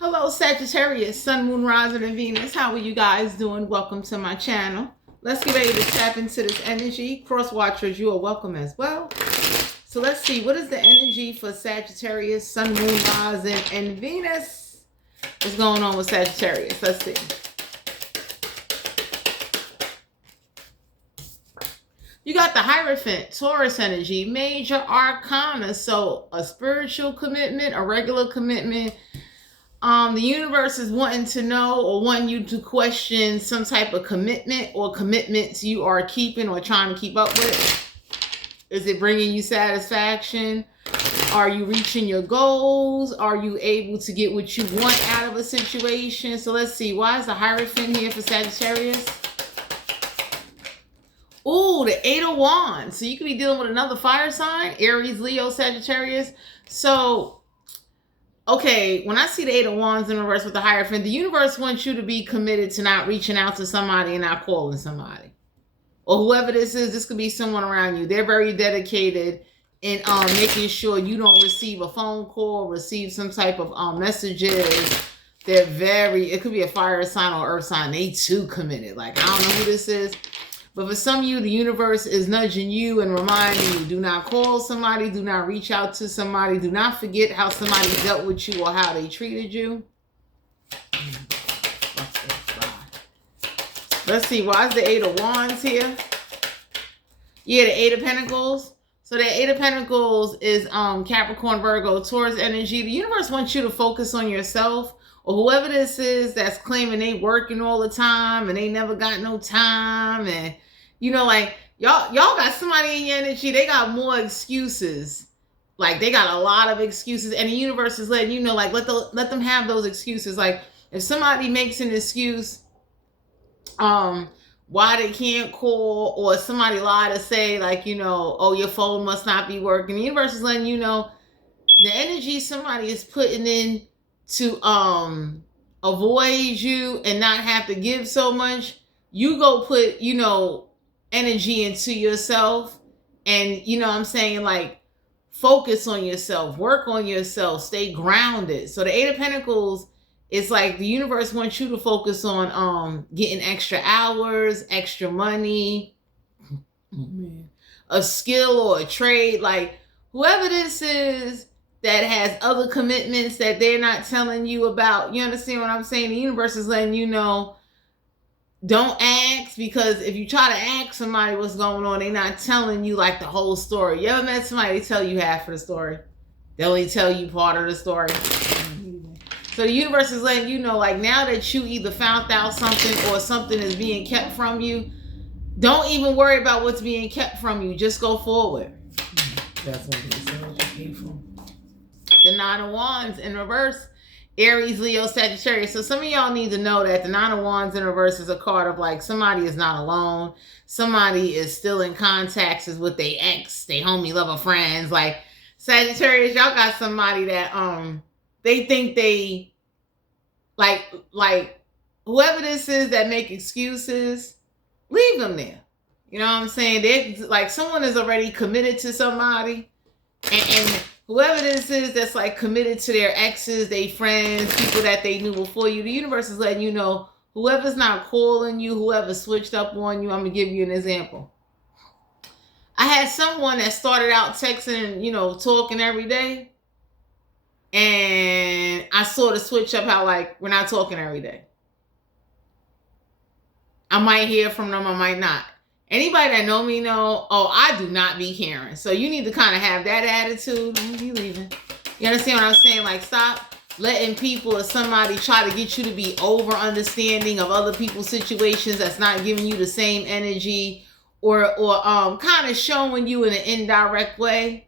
Hello, Sagittarius, Sun, Moon, Rising, and Venus. How are you guys doing? Welcome to my channel. Let's get ready to tap into this energy. Cross watchers, you are welcome as well. So let's see, what is the energy for Sagittarius, Sun, Moon, Rising, and Venus? What's going on with Sagittarius? Let's see. You got the Hierophant, Taurus energy, major arcana. So a spiritual commitment, a regular commitment. The universe is wanting to know or wanting you to question some type of commitment or commitments you are keeping or trying to keep up with. Is it bringing you satisfaction? Are you reaching your goals? Are you able to get what you want out of a situation? So let's see. Why is the Hierophant here for Sagittarius? Ooh, the Eight of Wands. So you could be dealing with another fire sign, Aries, Leo, Sagittarius. So okay, when I see the Eight of Wands in reverse with the Hierophant, the universe wants you to be committed to not reaching out to somebody and not calling somebody. Or whoever this is, this could be someone around you. They're very dedicated in making sure you don't receive a phone call, receive some type of messages. They're very, it could be a fire sign or earth sign. They too committed. Like, I don't know who this is. But for some of you, the universe is nudging you and reminding you, do not call somebody, do not reach out to somebody, do not forget how somebody dealt with you or how they treated you. Let's see, why is the Eight of Wands here? Yeah, the Eight of Pentacles. So the Eight of Pentacles is Capricorn, Virgo, Taurus energy. The universe wants you to focus on yourself. Or whoever this is that's claiming they working all the time and they never got no time, and you know, like y'all got somebody in your energy, they got more excuses. Like they got a lot of excuses, and the universe is letting you know, like let them have those excuses. Like if somebody makes an excuse why they can't call, or somebody lie to say like, you know, oh, your phone must not be working. The universe is letting you know the energy somebody is putting in to avoid you and not have to give so much. You go put, you know, energy into yourself, and you know what I'm saying, like focus on yourself, work on yourself, stay grounded. So the Eight of Pentacles is like the universe wants you to focus on getting extra hours, extra money, a skill or a trade. Like whoever this is that has other commitments that they're not telling you about. You understand what I'm saying? The universe is letting you know, don't ask, because if you try to ask somebody what's going on, they're not telling you like the whole story. You ever met somebody tell you half of the story? They only tell you part of the story. So the universe is letting you know, like now that you either found out something or something is being kept from you, don't even worry about what's being kept from you. Just go forward. That's what it is. The Nine of Wands in reverse, Aries, Leo, Sagittarius. So some of y'all need to know that the Nine of Wands in reverse is a card of like somebody is not alone. Somebody is still in contacts with their ex, their homie, lover, friends. Like Sagittarius, y'all got somebody that they think they like whoever this is that make excuses, leave them there. You know what I'm saying? They like someone is already committed to somebody, and whoever this is that's like committed to their exes, their friends, people that they knew before you, the universe is letting you know, whoever's not calling you, whoever switched up on you. I'm going to give you an example. I had someone that started out texting, you know, talking every day. And I sort of switch up how like, we're not talking every day. I might hear from them, I might not. Anybody that know me know, oh, I do not be caring. So you need to kind of have that attitude. You leaving. You understand what I'm saying? Like, stop letting people or somebody try to get you to be over understanding of other people's situations that's not giving you the same energy, or kind of showing you in an indirect way.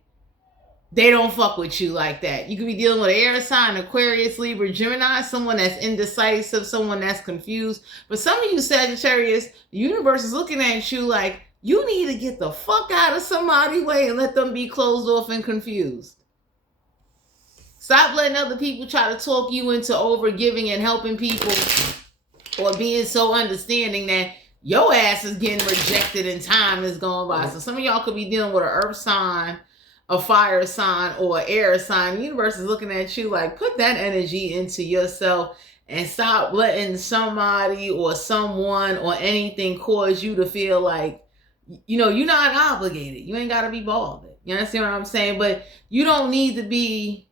They don't fuck with you like that. You could be dealing with an air sign, Aquarius, Libra, Gemini, someone that's indecisive, someone that's confused. But some of you Sagittarius, the universe is looking at you like, you need to get the fuck out of somebody's way and let them be closed off and confused. Stop letting other people try to talk you into over giving and helping people, or being so understanding that your ass is getting rejected and time is going by. So some of y'all could be dealing with an earth sign, a fire sign or air sign, the universe is looking at you like, put that energy into yourself and stop letting somebody or someone or anything cause you to feel like, you're not obligated. You ain't got to be bothered. You understand what I'm saying? But you don't need to be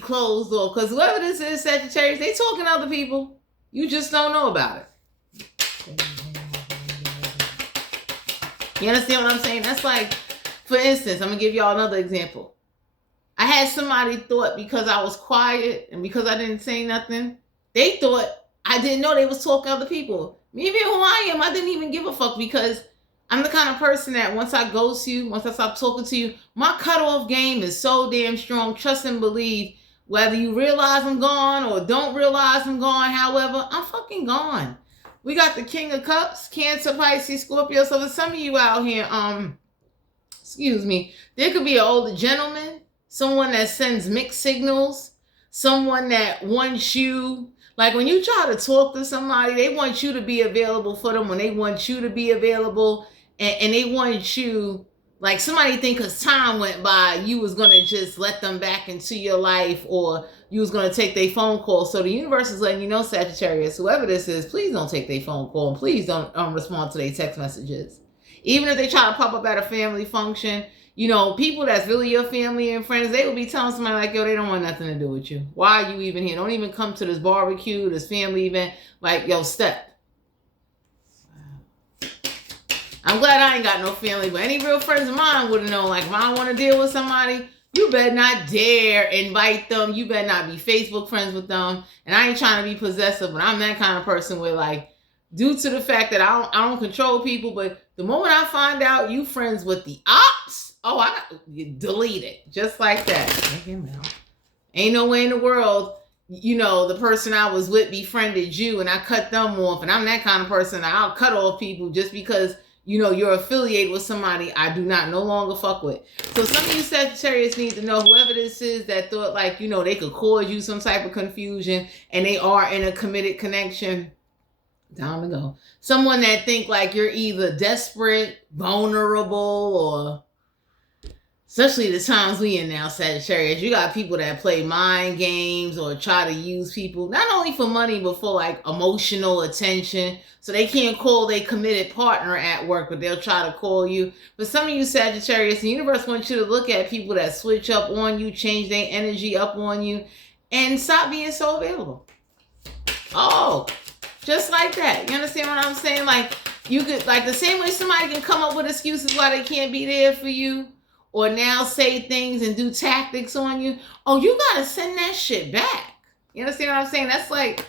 closed off, because whoever this is, Sagittarius, they talking to other people. You just don't know about it. You understand what I'm saying? That's like, for instance, I'm going to give y'all another example. I had somebody thought because I was quiet and because I didn't say nothing, they thought I didn't know they was talking to other people. Me being who I am, I didn't even give a fuck, because I'm the kind of person that once I ghost you, once I stop talking to you, my cutoff game is so damn strong. Trust and believe, whether you realize I'm gone or don't realize I'm gone, however, I'm fucking gone. We got the King of Cups, Cancer, Pisces, Scorpio. So for some of you out here, excuse me, there could be an older gentleman, someone that sends mixed signals, someone that wants you, like when you try to talk to somebody, they want you to be available for them when they want you to be available, and they want you, like somebody think because time went by, you was going to just let them back into your life, or you was going to take their phone call. So the universe is letting you know, Sagittarius, whoever this is, please don't take their phone call, and please don't respond to their text messages. Even if they try to pop up at a family function, people that's really your family and friends, they will be telling somebody like, yo, they don't want nothing to do with you. Why are you even here? Don't even come to this barbecue, this family event. Like, yo, step. I'm glad I ain't got no family, but any real friends of mine would have known, like, if I don't want to deal with somebody, you better not dare invite them. You better not be Facebook friends with them. And I ain't trying to be possessive, but I'm that kind of person where, like, due to the fact that I don't control people, but the moment I find out you friends with the ops, delete it. Just like that. Ain't no way in the world, the person I was with befriended you and I cut them off. And I'm that kind of person. I'll cut off people just because, you're affiliated with somebody I do not no longer fuck with. So some of you Sagittarius need to know, whoever this is that thought like, they could cause you some type of confusion and they are in a committed connection, down to go. Someone that think like you're either desperate, vulnerable, or especially the times we in now, Sagittarius, you got people that play mind games or try to use people, not only for money, but for like emotional attention. So they can't call their committed partner at work, but they'll try to call you. But some of you Sagittarius, the universe wants you to look at people that switch up on you, change their energy up on you, and stop being so available. Oh, just like that. You understand what I'm saying? Like, you could, like the same way somebody can come up with excuses why they can't be there for you, or now say things and do tactics on you. Oh, you gotta send that shit back. You understand what I'm saying? That's like,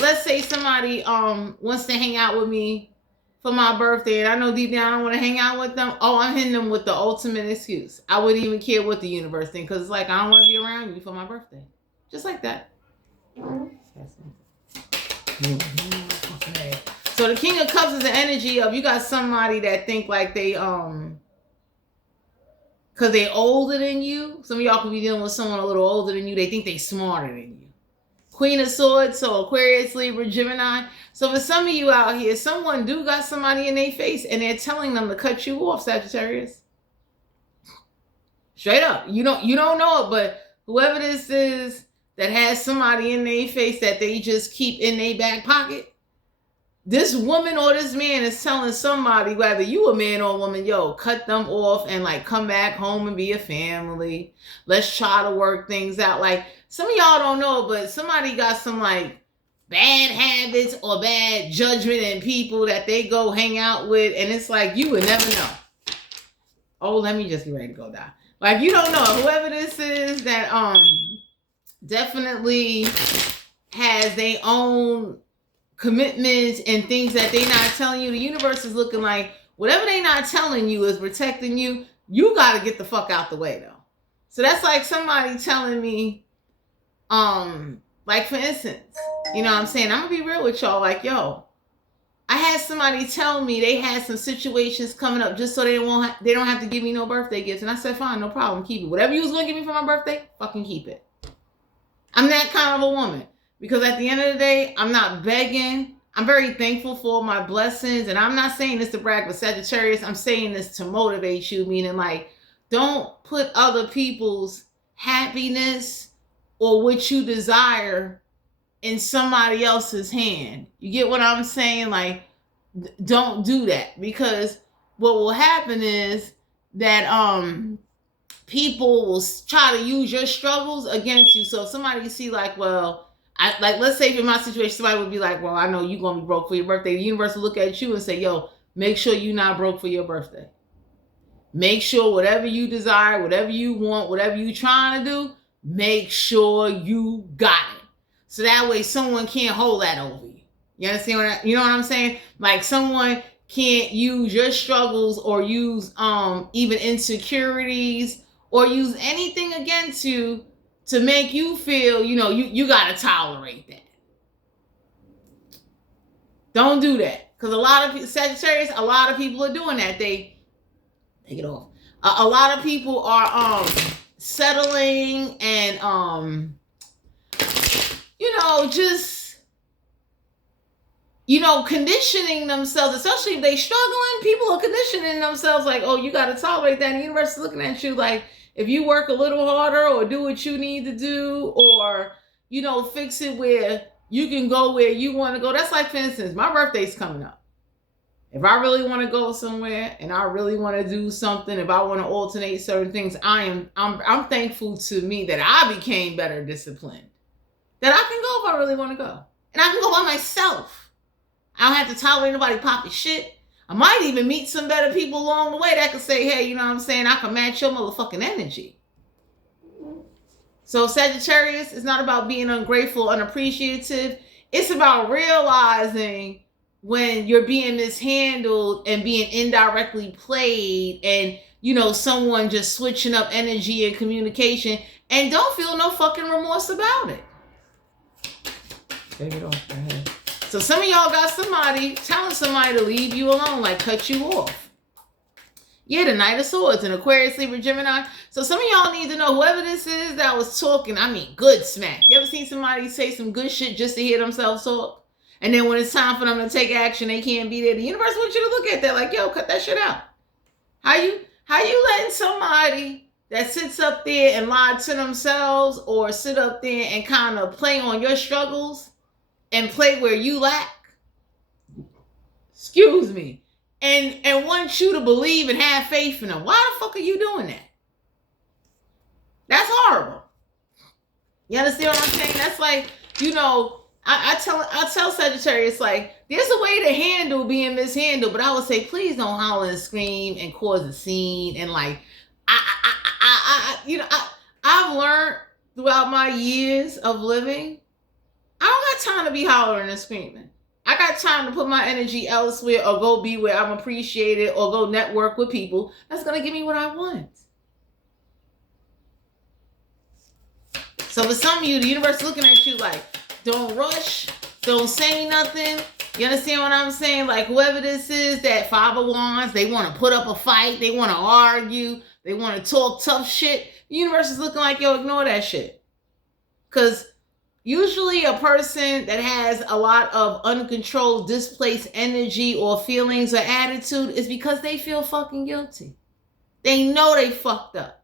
let's say somebody wants to hang out with me for my birthday, and I know deep down I don't want to hang out with them. Oh, I'm hitting them with the ultimate excuse. I wouldn't even care what the universe thinks, because it's like, I don't want to be around you for my birthday. Just like that. So the King of Cups is the energy of, you got somebody that think like they because they older than you. Some of y'all could be dealing with someone a little older than you. They think they smarter than you. Queen of Swords, so Aquarius, Libra, Gemini. So for some of you out here, someone do got somebody in their face and they're telling them to cut you off, Sagittarius. Straight up. You don't know it, but whoever this is that has somebody in their face that they just keep in their back pocket, this woman or this man is telling somebody, whether you a man or a woman, yo, cut them off and like come back home and be a family. Let's try to work things out. Like, some of y'all don't know, but somebody got some like bad habits or bad judgment in people that they go hang out with, and it's like, you would never know. Oh, let me just get ready to go down. Like, you don't know. Whoever this is that definitely has their own commitments and things that they not telling you. The universe is looking like, whatever they not telling you is protecting you. You got to get the fuck out the way, though. So that's like somebody telling me, like for instance, you know what I'm saying? I'm gonna be real with y'all. Like, yo, I had somebody tell me they had some situations coming up just so they don't have to give me no birthday gifts. And I said, fine, no problem, keep it. Whatever you was gonna give me for my birthday, fucking keep it. I'm that kind of a woman. Because at the end of the day, I'm not begging. I'm very thankful for my blessings. And I'm not saying this to brag, but Sagittarius, I'm saying this to motivate you, meaning like, don't put other people's happiness or what you desire in somebody else's hand. You get what I'm saying? Like, don't do that, because what will happen is that people will try to use your struggles against you. So if somebody see like, well, let's say in my situation, somebody would be like, well, I know you're gonna be broke for your birthday. The universe will look at you and say, yo, make sure you're not broke for your birthday. Make sure whatever you desire, whatever you want, whatever you're trying to do, make sure you got it. So that way someone can't hold that over you. You understand you know what I'm saying? Like, someone can't use your struggles or use even insecurities or use anything against you to make you feel, you got to tolerate that. Don't do that. Because a lot of Sagittarius, a lot of people are doing that. They take it off. A lot of people are settling and just conditioning themselves, especially if they struggling. People are conditioning themselves like, oh, you got to tolerate that. And the universe is looking at you like, if you work a little harder or do what you need to do, or fix it where you can go where you want to go. That's like, for instance, my birthday's coming up. If I really want to go somewhere and I really want to do something, if I want to alternate certain things, I'm thankful to me that I became better disciplined. That I can go if I really want to go. And I can go by myself. I don't have to tolerate nobody popping shit. I might even meet some better people along the way that can say, hey, you know what I'm saying? I can match your motherfucking energy. So Sagittarius, it's not about being ungrateful, unappreciative. It's about realizing when you're being mishandled and being indirectly played and, someone just switching up energy and communication, and don't feel no fucking remorse about it. Take it off your head. So some of y'all got somebody telling somebody to leave you alone, like cut you off. Yeah, the Knight of Swords, an Aquarius, Libra, Gemini. So some of y'all need to know, whoever this is that was talking, good smack. You ever seen somebody say some good shit just to hear themselves talk? And then when it's time for them to take action, they can't be there. The universe wants you to look at that like, yo, cut that shit out. How you letting somebody that sits up there and lie to themselves or sit up there and kind of play on your struggles and play where you lack? Excuse me. And want you to believe and have faith in them. Why the fuck are you doing that? That's horrible. You understand what I'm saying? That's like, I tell Sagittarius, like, there's a way to handle being mishandled, but I would say, please don't holler and scream and cause a scene. And like, I've learned throughout my years of living, I don't got time to be hollering and screaming. I got time to put my energy elsewhere or go be where I'm appreciated or go network with people that's going to give me what I want. So for some of you, the universe is looking at you like, don't rush, don't say nothing. You understand what I'm saying? Like, whoever this is, that Five of Wands, they want to put up a fight, they want to argue, they want to talk tough shit. The universe is looking like, yo, ignore that shit. Because usually a person that has a lot of uncontrolled, displaced energy or feelings or attitude is because they feel fucking guilty. They know they fucked up.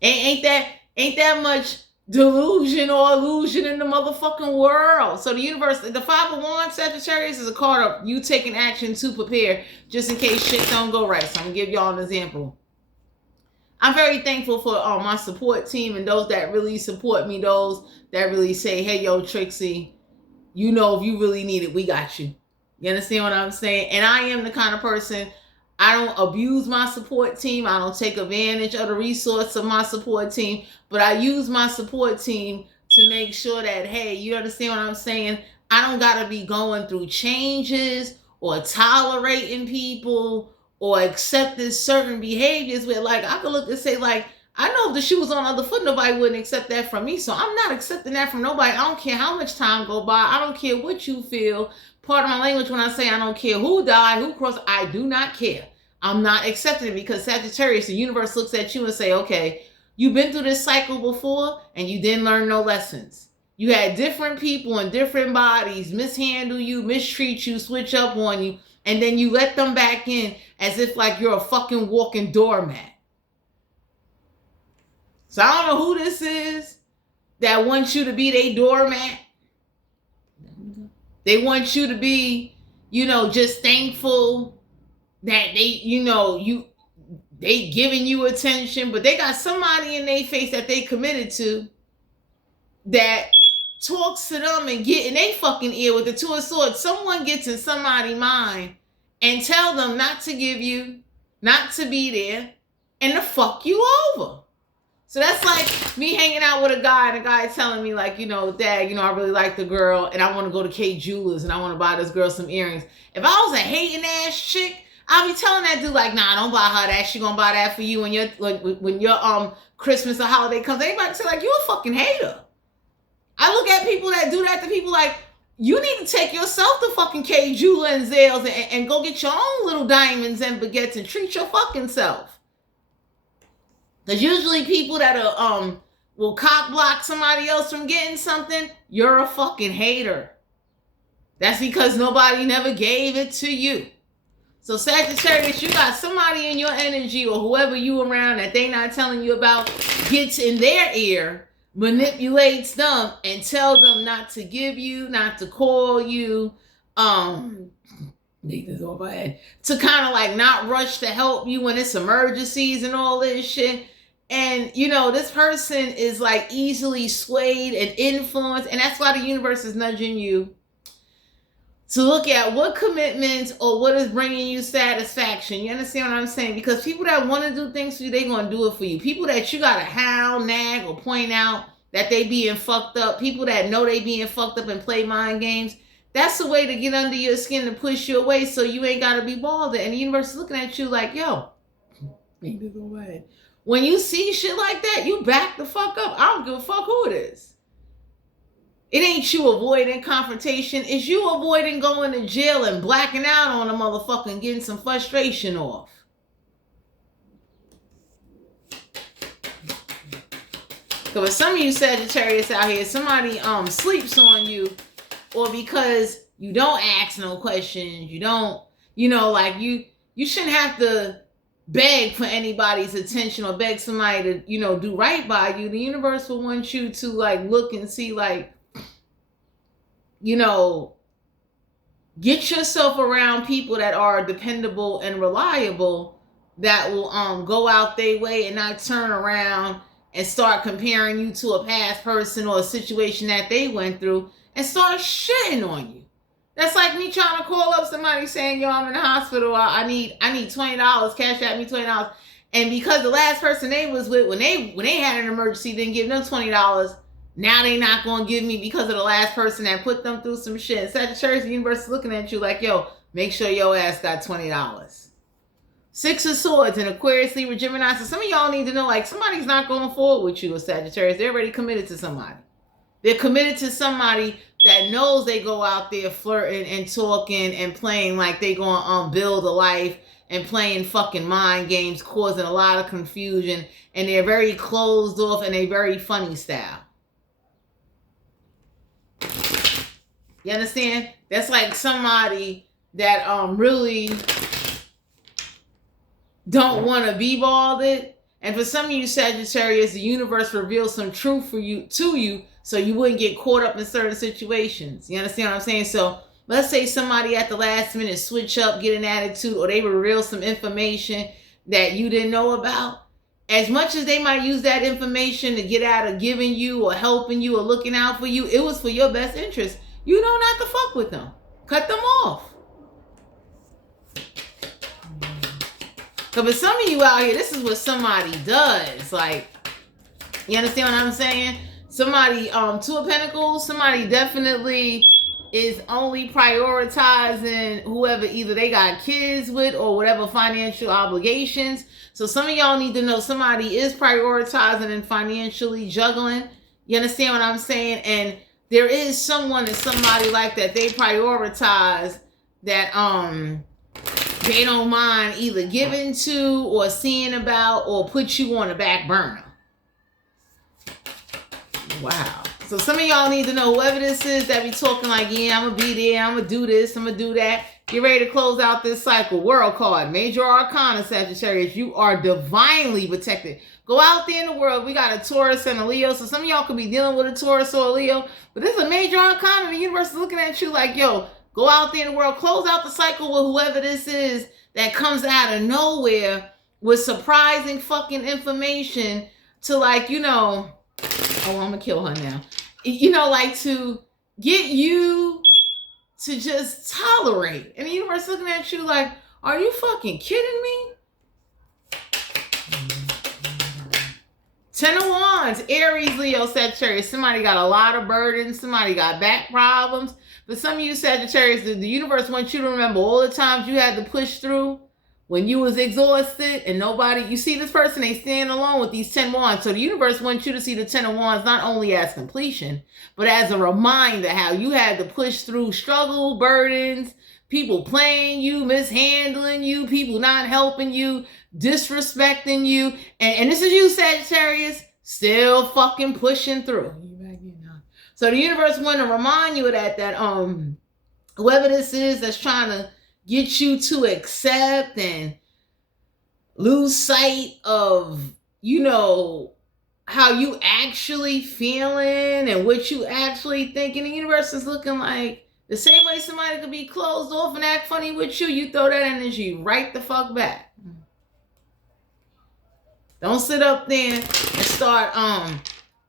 Ain't that much delusion or illusion in the motherfucking world. So the universe, the Five of Wands, Sagittarius, is a card of you taking action to prepare just in case shit don't go right. So I'm going to give y'all an example. I'm very thankful for my support team and those that really support me, those that really say, hey, yo, Trixie, if you really need it, we got you. You understand what I'm saying? And I am the kind of person, I don't abuse my support team. I don't take advantage of the resource of my support team, but I use my support team to make sure that, hey, you understand what I'm saying? I don't got to be going through changes or tolerating people or accepting certain behaviors where, like, I could look and say, like, I know if the shoe was on the other foot, nobody wouldn't accept that from me. So I'm not accepting that from nobody. I don't care how much time go by. I don't care what you feel. Part of my language when I say I don't care who died, who crossed, I do not care. I'm not accepting it because Sagittarius, the universe looks at you and say, okay, you've been through this cycle before and you didn't learn no lessons. You had different people in different bodies mishandle you, mistreat you, switch up on you, and then you let them back in as if like you're a fucking walking doormat. So I don't know who this is that wants you to be their doormat. They want you to be, just thankful that they giving you attention, but they got somebody in their face that they committed to that talks to them and get in their fucking ear with the two of swords. Someone gets in somebody's mind and tell them not to give you, not to be there, and to fuck you over. So that's like me hanging out with a guy and a guy telling me like, Dad, I really like the girl and I want to go to K Jewelers and I want to buy this girl some earrings. If I was a hating ass chick, I'll be telling that dude like, nah, don't buy her that. She gonna buy that for you when your Christmas or holiday comes. Anybody say like, you a fucking hater. I look at people that do that to people like, you need to take yourself to fucking K Jeweler and Zales and go get your own little diamonds and baguettes and treat your fucking self. Because usually people that will cock block somebody else from getting something, you're a fucking hater. That's because nobody never gave it to you. So Sagittarius, you got somebody in your energy or whoever you around that they not telling you about gets in their ear, manipulates them and tell them not to give you, not to call you, to kind of like not rush to help you when it's emergencies and all this shit. And, this person is like easily swayed and influenced. And that's why the universe is nudging you to look at what commitments or what is bringing you satisfaction. You understand what I'm saying? Because people that want to do things for you, they're going to do it for you. People that you got to hound, nag, or point out that they being fucked up. People that know they being fucked up and play mind games. That's a way to get under your skin to push you away so you ain't got to be bothered. And the universe is looking at you like, yo, ain't this away. When you see shit like that, you back the fuck up. I don't give a fuck who it is. It ain't you avoiding confrontation. It's you avoiding going to jail and blacking out on a motherfucker and getting some frustration off. So with some of you Sagittarius out here, somebody sleeps on you, or because you don't ask no questions, you don't, you shouldn't have to beg for anybody's attention or beg somebody to, do right by you. The universe will want you to like look and see like, get yourself around people that are dependable and reliable that will go out their way and not turn around and start comparing you to a past person or a situation that they went through and start shitting on you. That's like me trying to call up somebody saying, yo, I'm in the hospital. I need $20. Cash at me $20. And because the last person they was with, when they had an emergency, didn't give them $20. Now they not going to give me because of the last person that put them through some shit. And Sagittarius, the universe is looking at you like, yo, make sure your ass got $20. Six of Swords and Aquarius, Libra, Gemini. So some of y'all need to know, like, somebody's not going forward with you with Sagittarius. They're already committed to somebody. They're committed to somebody that knows they go out there flirting and talking and playing like they going to build a life and playing fucking mind games, causing a lot of confusion. And they're very closed off and they very funny style. You understand? That's like somebody that really don't want to be bothered. And for some of you Sagittarius, the universe reveals some truth to you so you wouldn't get caught up in certain situations. You understand what I'm saying? So let's say somebody at the last minute switch up, get an attitude, or they reveal some information that you didn't know about. As much as they might use that information to get out of giving you or helping you or looking out for you, it was for your best interest. You know not to fuck with them. Cut them off. Because for some of you out here, this is what somebody does. Like, you understand what I'm saying? Somebody, Two of Pentacles, somebody definitely is only prioritizing whoever either they got kids with or whatever financial obligations. So some of y'all need to know somebody is prioritizing and financially juggling. You understand what I'm saying? And there is someone and somebody like that they prioritize that they don't mind either giving to or seeing about or put you on the back burner. Wow. So some of y'all need to know, whoever this is that be talking like, yeah, I'm going to be there, I'm going to do this, I'm going to do that. Get ready to close out this cycle. World card, Major Arcana, Sagittarius. You are divinely protected. Go out there in the world. We got a Taurus and a Leo. So some of y'all could be dealing with a Taurus or a Leo. But this is a Major Arcana. The universe is looking at you like, yo, go out there in the world. Close out the cycle with whoever this is that comes out of nowhere with surprising fucking information to, like, you know, oh, I'm going to kill her now. You know, like, to get you to just tolerate. And the universe looking at you like, are you fucking kidding me? 10 of Wands, Aries, Leo, Sagittarius. Somebody got a lot of burdens. Somebody got back problems. But some of you Sagittarius, the universe wants you to remember all the times you had to push through when you was exhausted and nobody, you see this person, they stand alone with these 10 wands. So the universe wants you to see the 10 of wands not only as completion, but as a reminder how you had to push through struggle, burdens, people playing you, mishandling you, people not helping you, disrespecting you. And this is you, Sagittarius, still fucking pushing through. So the universe want to remind you of that whoever this is that's trying to get you to accept and lose sight of, you know, how you actually feeling and what you actually thinking. The universe is looking like the same way somebody could be closed off and act funny with you, you throw that energy right the fuck back. Don't sit up there and start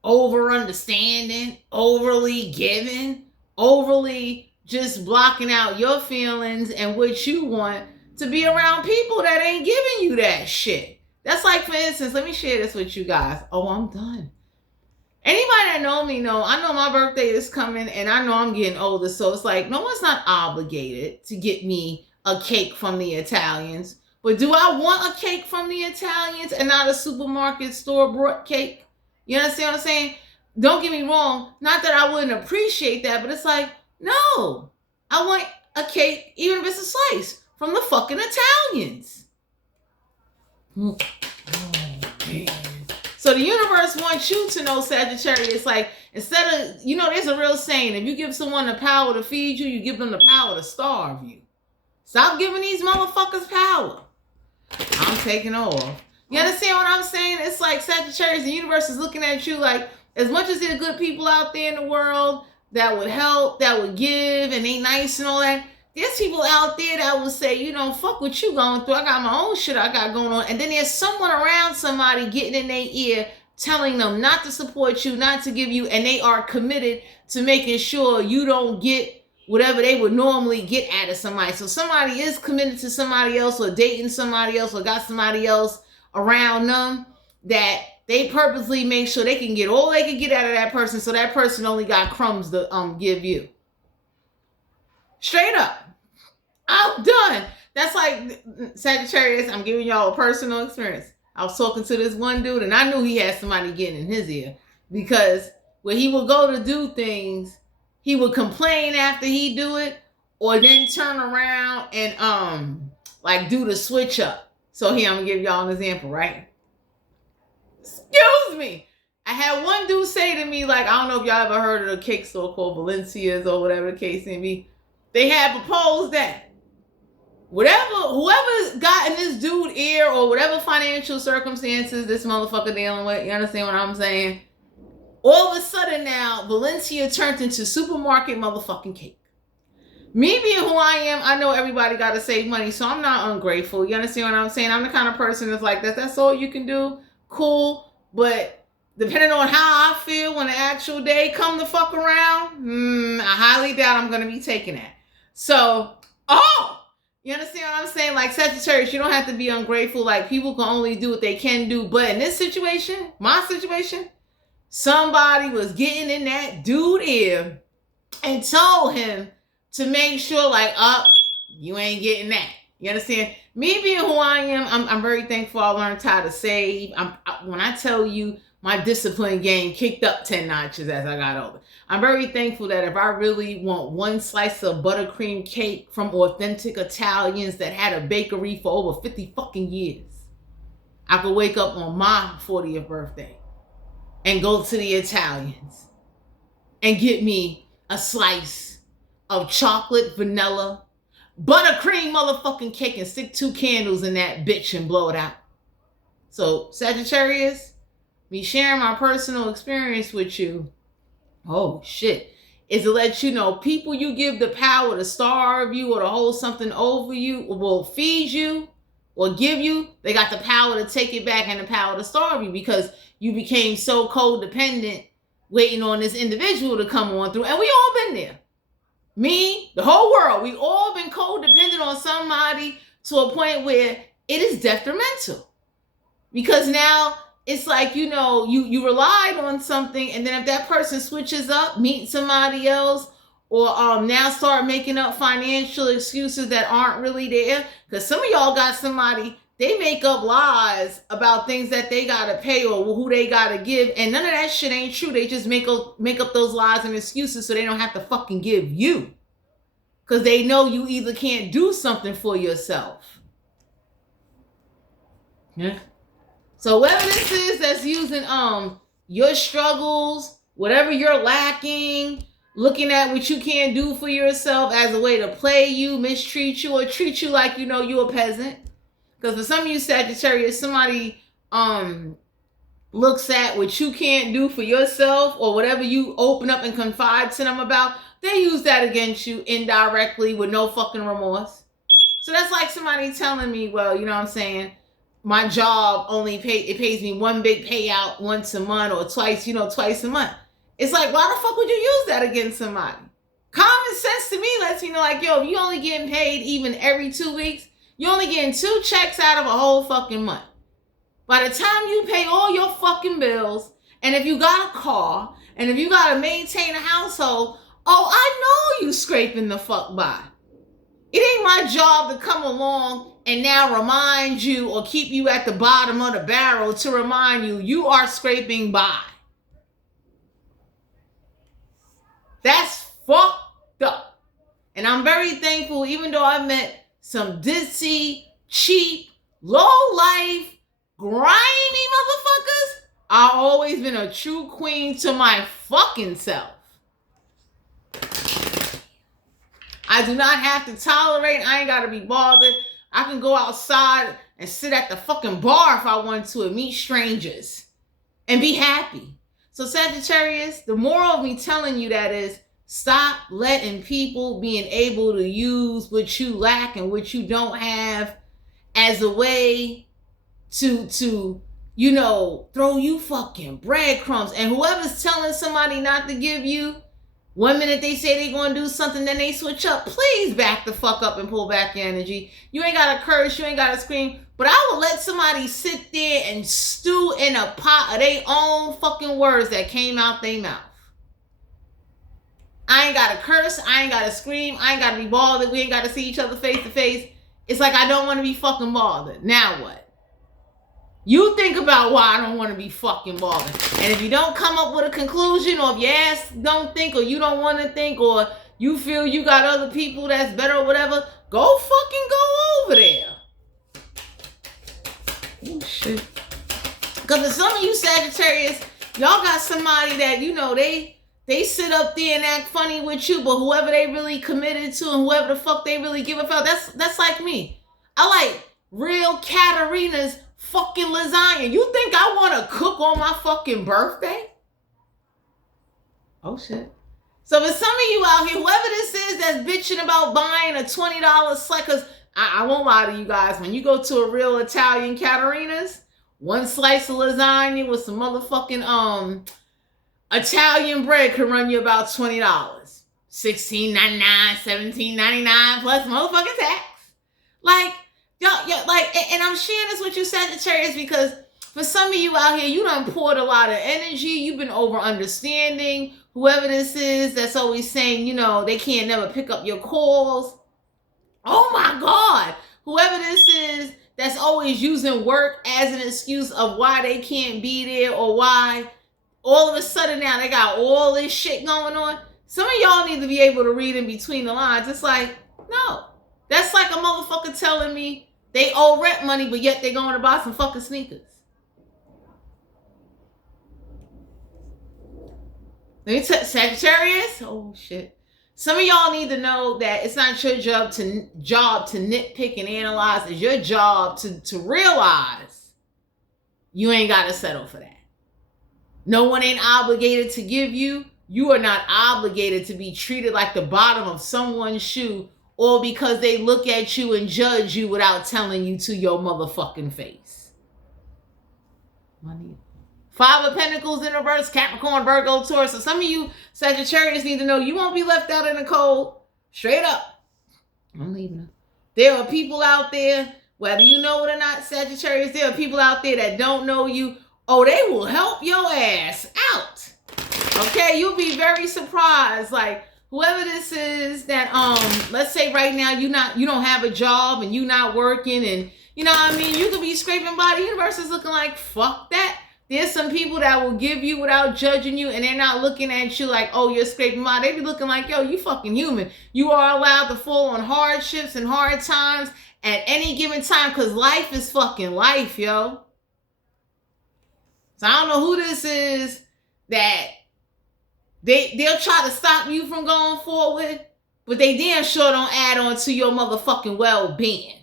over understanding, overly giving, overly just blocking out your feelings and what you want to be around people that ain't giving you that shit. That's like, for instance, let me share this with you guys. Oh, I'm done. Anybody that know me know, I know my birthday is coming and I know I'm getting older. So it's like, no one's not obligated to get me a cake from the Italians. But do I want a cake from the Italians and not a supermarket store-bought cake? You understand what I'm saying? Don't get me wrong. Not that I wouldn't appreciate that, but it's like, no, I want a cake, even if it's a slice, from the fucking Italians. Oh, man. So the universe wants you to know, Sagittarius, like, instead of, you know, there's a real saying, if you give someone the power to feed you, you give them the power to starve you. Stop giving these motherfuckers power. I'm taking off. You understand what I'm saying? It's like, Sagittarius, the universe is looking at you like, as much as there are good people out there in the world that would help, that would give, and they nice and all that, there's people out there that will say, you know, fuck what you going through. I got my own shit I got going on. And then there's someone around somebody getting in their ear, telling them not to support you, not to give you, and they are committed to making sure you don't get whatever they would normally get out of somebody. So somebody is committed to somebody else or dating somebody else or got somebody else around them that they purposely make sure they can get all they can get out of that person, so that person only got crumbs to give you. Straight up. I'm done. That's like, Sagittarius, I'm giving y'all a personal experience. I was talking to this one dude and I knew he had somebody getting in his ear, because when he would go to do things, he would complain after he do it, or then turn around and like do the switch up. So here, I'm gonna give y'all an example, right? Excuse me. I had one dude say to me, like, I don't know if y'all ever heard of a cake store called Valencia's or whatever the case may be. They had proposed that whoever got in this dude's ear or whatever financial circumstances this motherfucker dealing with, you understand what I'm saying? All of a sudden now, Valencia turned into supermarket motherfucking cake. Me being who I am, I know everybody got to save money, so I'm not ungrateful. You understand what I'm saying? I'm the kind of person that's like, that's all you can do. Cool. But depending on how I feel when the actual day come the fuck around, I highly doubt I'm going to be taking that. So, you understand what I'm saying? Like, Sagittarius, you don't have to be ungrateful. Like, people can only do what they can do. But in this situation, my situation, somebody was getting in that dude's ear and told him to make sure, like, you ain't getting that. You understand? Me being who I am, I'm very thankful I learned how to save. When I tell you, my discipline game kicked up 10 notches as I got older. I'm very thankful that if I really want one slice of buttercream cake from authentic Italians that had a bakery for over 50 fucking years, I could wake up on my 40th birthday and go to the Italians and get me a slice of chocolate, vanilla, buttercream motherfucking cake and stick 2 candles in that bitch and blow it out. So, Sagittarius, me sharing my personal experience with you, oh shit, is to let you know people you give the power to starve you or to hold something over you or will feed you or give you, they got the power to take it back and the power to starve you because you became so codependent waiting on this individual to come on through. And we all been there. Me, the whole world, we all been codependent on somebody to a point where it is detrimental. Because now it's like, you know, you relied on something, and then if that person switches up, meet somebody else, or now start making up financial excuses that aren't really there, because some of y'all got somebody, they make up lies about things that they gotta pay or who they gotta give, and none of that shit ain't true. They just make up those lies and excuses so they don't have to fucking give you, because they know you either can't do something for yourself. Yeah. So whatever this is that's using your struggles, whatever you're lacking, looking at what you can't do for yourself as a way to play you, mistreat you, or treat you like you know you a peasant. Because for some of you Sagittarius, somebody looks at what you can't do for yourself or whatever you open up and confide to them about, they use that against you indirectly with no fucking remorse. So that's like somebody telling me, well, you know what I'm saying, my job only pays me one big payout once a month or twice a month. It's like, why the fuck would you use that against somebody? Common sense to me lets me know, like, yo, if you only getting paid even every 2 weeks, you only getting 2 checks out of a whole fucking month. By the time you pay all your fucking bills, and if you got a car, and if you got to maintain a household, oh, I know you scraping the fuck by. It ain't my job to come along and now remind you or keep you at the bottom of the barrel to remind you you are scraping by. That's fucked up. And I'm very thankful, even though I met some ditzy, cheap, low-life, grimy motherfuckers, I've always been a true queen to my fucking self. I do not have to tolerate. I ain't got to be bothered. I can go outside and sit at the fucking bar if I want to and meet strangers and be happy. So Sagittarius, the moral of me telling you that is, stop letting people being able to use what you lack and what you don't have as a way to you know, throw you fucking breadcrumbs. And whoever's telling somebody not to give you, one minute they say they're going to do something, then they switch up. Please back the fuck up and pull back your energy. You ain't got to curse. You ain't got to scream. But I will let somebody sit there and stew in a pot of their own fucking words that came out their mouth. I ain't got to curse. I ain't got to scream. I ain't got to be bothered. We ain't got to see each other face to face. It's like I don't want to be fucking bothered. Now what? You think about why I don't want to be fucking bothered. And if you don't come up with a conclusion, or if your ass don't think, or you don't want to think, or you feel you got other people that's better or whatever, go fucking go over there. Oh, shit. Because for some of you Sagittarius, y'all got somebody that, you know, they sit up there and act funny with you, but whoever they really committed to and whoever the fuck they really give a fuck, that's like me. I like real Katarina's fucking lasagna. You think I want to cook on my fucking birthday? Oh shit. So for some of you out here, whoever this is that's bitching about buying a $20 slice, because I won't lie to you guys, when you go to a real Italian Katarina's, one slice of lasagna with some motherfucking Italian bread could run you about $20. $16.99, $17.99 plus motherfucking tax. Like, yeah, like, and I'm sharing this with you Sagittarius because for some of you out here, you done poured a lot of energy. You've been over understanding whoever this is that's always saying, you know, they can't never pick up your calls. Oh my God. Whoever this is that's always using work as an excuse of why they can't be there or why all of a sudden now they got all this shit going on. Some of y'all need to be able to read in between the lines. It's like, no. That's like a motherfucker telling me they owe rent money, but yet they're going to buy some fucking sneakers. Let me tell Sagittarius. Oh shit. Some of y'all need to know that it's not your job to nitpick and analyze. It's your job to realize you ain't got to settle for that. No one ain't obligated to give you. You are not obligated to be treated like the bottom of someone's shoe, or because they look at you and judge you without telling you to your motherfucking face. Money. Five of Pentacles in reverse, Capricorn, Virgo, Taurus. So some of you Sagittarius need to know you won't be left out in the cold. Straight up. I'm leaving it. There are people out there, whether you know it or not, Sagittarius, there are people out there that don't know you. Oh, they will help your ass out. Okay, you'll be very surprised. Like whoever this is that let's say right now you don't have a job and you not working, and you know what I mean, you could be scraping by. The universe is looking like fuck that. There's some people that will give you without judging you, and they're not looking at you like, oh, you're scraping by. They be looking like, yo, you fucking human. You are allowed to fall on hardships and hard times at any given time, because life is fucking life, yo. So I don't know who this is that they'll try to stop you from going forward, but they damn sure don't add on to your motherfucking well-being.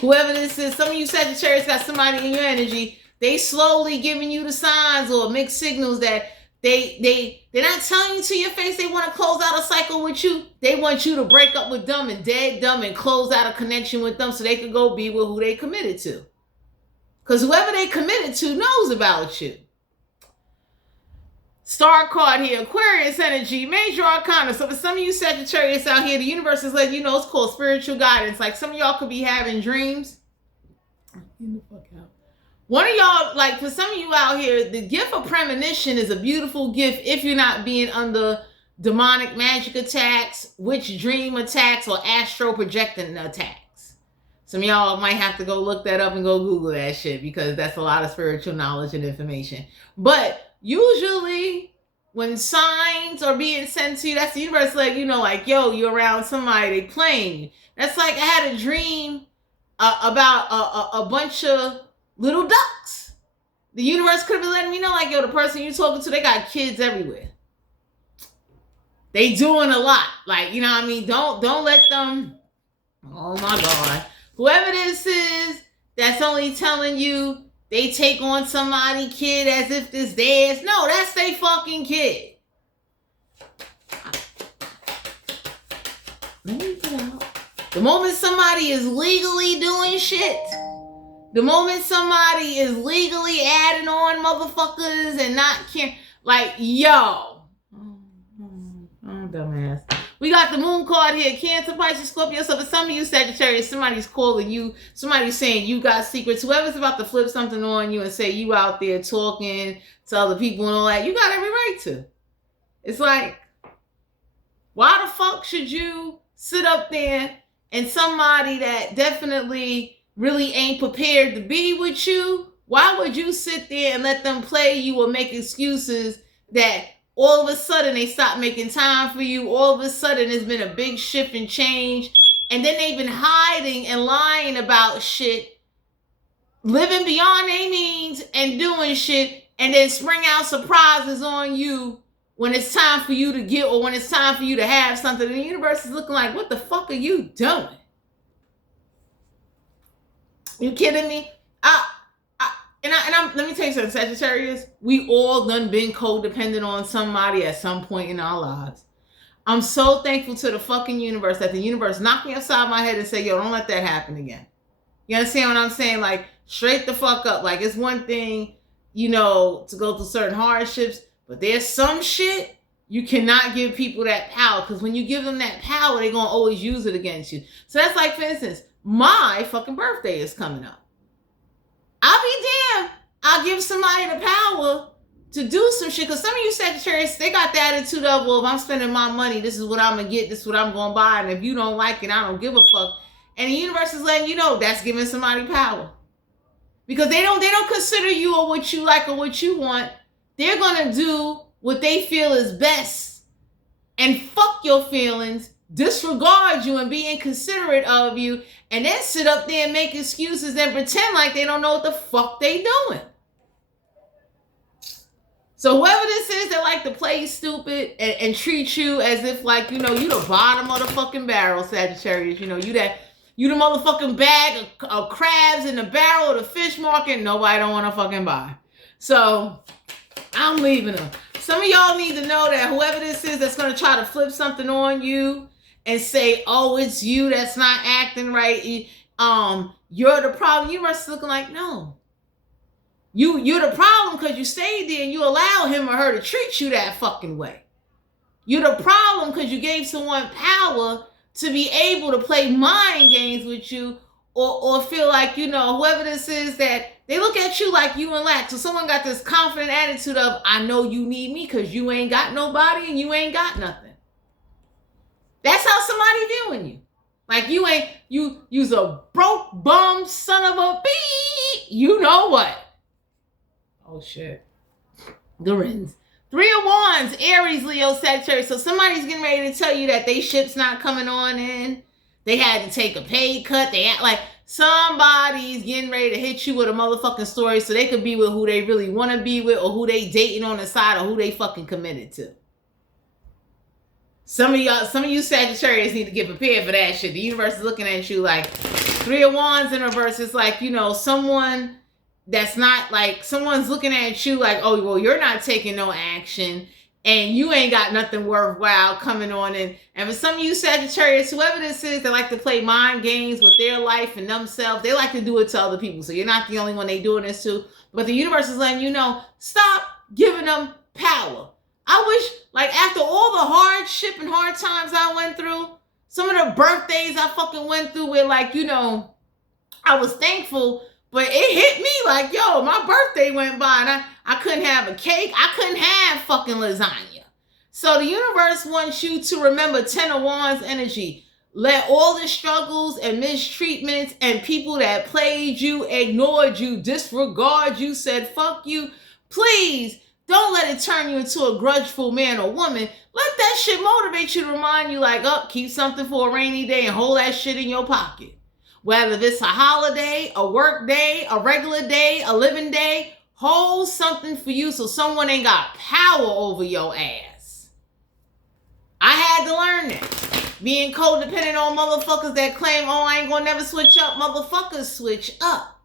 Whoever this is, some of you Sagittarius got somebody in your energy. They slowly giving you the signs or mixed signals that they're not telling you to your face they want to close out a cycle with you. They want you to break up with them and dead them and close out a connection with them so they can go be with who they committed to. Because whoever they committed to knows about you. Star card here, Aquarius energy, major arcana. So for some of you Sagittarius out here, the universe is letting you know it's called spiritual guidance. Like some of y'all could be having dreams. Get the fuck out. One of y'all, like for some of you out here, the gift of premonition is a beautiful gift if you're not being under demonic magic attacks, witch dream attacks, or astral projecting attacks. Some of y'all might have to go look that up and go Google that shit, because that's a lot of spiritual knowledge and information. But usually when signs are being sent to you, that's the universe letting you know, like, yo, you're around somebody, they playing you. That's like I had a dream about a bunch of little ducks. The universe could have been letting me know, like, yo, the person you're talking to, they got kids everywhere. They doing a lot. Like, you know what I mean? Don't let them, oh my God. Whoever this is that's only telling you they take on somebody kid as if this theirs. No, that's their fucking kid. Let me get out. The moment somebody is legally doing shit, the moment somebody is legally adding on motherfuckers and not caring, like, yo. Dumbass. We got the moon card here. Cancer, Pisces, Scorpio. So for some of you Sagittarius, somebody's calling you. Somebody's saying you got secrets. Whoever's about to flip something on you and say you out there talking to other people and all that, you got every right to. It's like, why the fuck should you sit up there and somebody that definitely really ain't prepared to be with you, why would you sit there and let them play you or make excuses that all of a sudden they stop making time for you? All of a sudden there's been a big shift and change, and then they've been hiding and lying about shit, living beyond their means and doing shit, and then spring out surprises on you when it's time for you to get, or when it's time for you to have something. And the universe is looking like, what the fuck are you doing? You kidding me? Let me tell you something, Sagittarius. We all done been codependent on somebody at some point in our lives. I'm so thankful to the fucking universe that the universe knocked me upside my head and said, yo, don't let that happen again. You understand what I'm saying? Like, straight the fuck up. Like, it's one thing, you know, to go through certain hardships, but there's some shit you cannot give people that power, because when you give them that power, they're going to always use it against you. So that's like, for instance, my fucking birthday is coming up. I'll be damned. I'll give somebody the power to do some shit. Because some of you Sagittarius, they got the attitude of, well, if I'm spending my money, this is what I'm going to get. This is what I'm going to buy. And if you don't like it, I don't give a fuck. And the universe is letting you know that's giving somebody power. Because they don't consider you or what you like or what you want. They're going to do what they feel is best and fuck your feelings disregard you and be inconsiderate of you, and then sit up there and make excuses and pretend like they don't know what the fuck they doing. So whoever this is that like to play stupid and treat you as if like, you know, you the bottom of the fucking barrel, Sagittarius. You know, you the motherfucking bag of crabs in the barrel of the fish market nobody don't want to fucking buy. So I'm leaving them. Some of y'all need to know that whoever this is that's going to try to flip something on you and say, oh, it's you that's not acting right. You're the problem. You must looking like, no. You're the problem because you stayed there and you allowed him or her to treat you that fucking way. You're the problem because you gave someone power to be able to play mind games with you or feel like, you know, whoever this is that they look at you like you and lack. So someone got this confident attitude of, I know you need me because you ain't got nobody and you ain't got nothing. That's how somebody viewing you. Like you's a broke bum son of a bee. You know what? Oh shit. The rings. 3 of Wands, Aries, Leo, Sagittarius. So somebody's getting ready to tell you that they ship's not coming on in. They had to take a pay cut. They act like somebody's getting ready to hit you with a motherfucking story so they could be with who they really want to be with or who they dating on the side or who they fucking committed to. Some of you Sagittarius need to get prepared for that shit. The universe is looking at you like 3 of Wands in reverse. It's like, you know, someone that's not like, someone's looking at you like, oh, well, you're not taking no action and you ain't got nothing worthwhile coming on in. And for some of you Sagittarius, whoever this is, they like to play mind games with their life and themselves. They like to do it to other people. So you're not the only one they doing this to. But the universe is letting you know, stop giving them power. I wish, like, after all the hardship and hard times I went through, some of the birthdays I fucking went through where, like, you know, I was thankful, but it hit me like, yo, my birthday went by and I couldn't have a cake. I couldn't have fucking lasagna. So the universe wants you to remember 10 of Wands energy. Let all the struggles and mistreatments and people that played you, ignored you, disregard you, said fuck you, please don't let it turn you into a grudgeful man or woman. Let that shit motivate you to remind you like, oh, keep something for a rainy day and hold that shit in your pocket. Whether it's a holiday, a work day, a regular day, a living day, hold something for you so someone ain't got power over your ass. I had to learn that. Being codependent on motherfuckers that claim, oh, I ain't gonna never switch up. Motherfuckers switch up.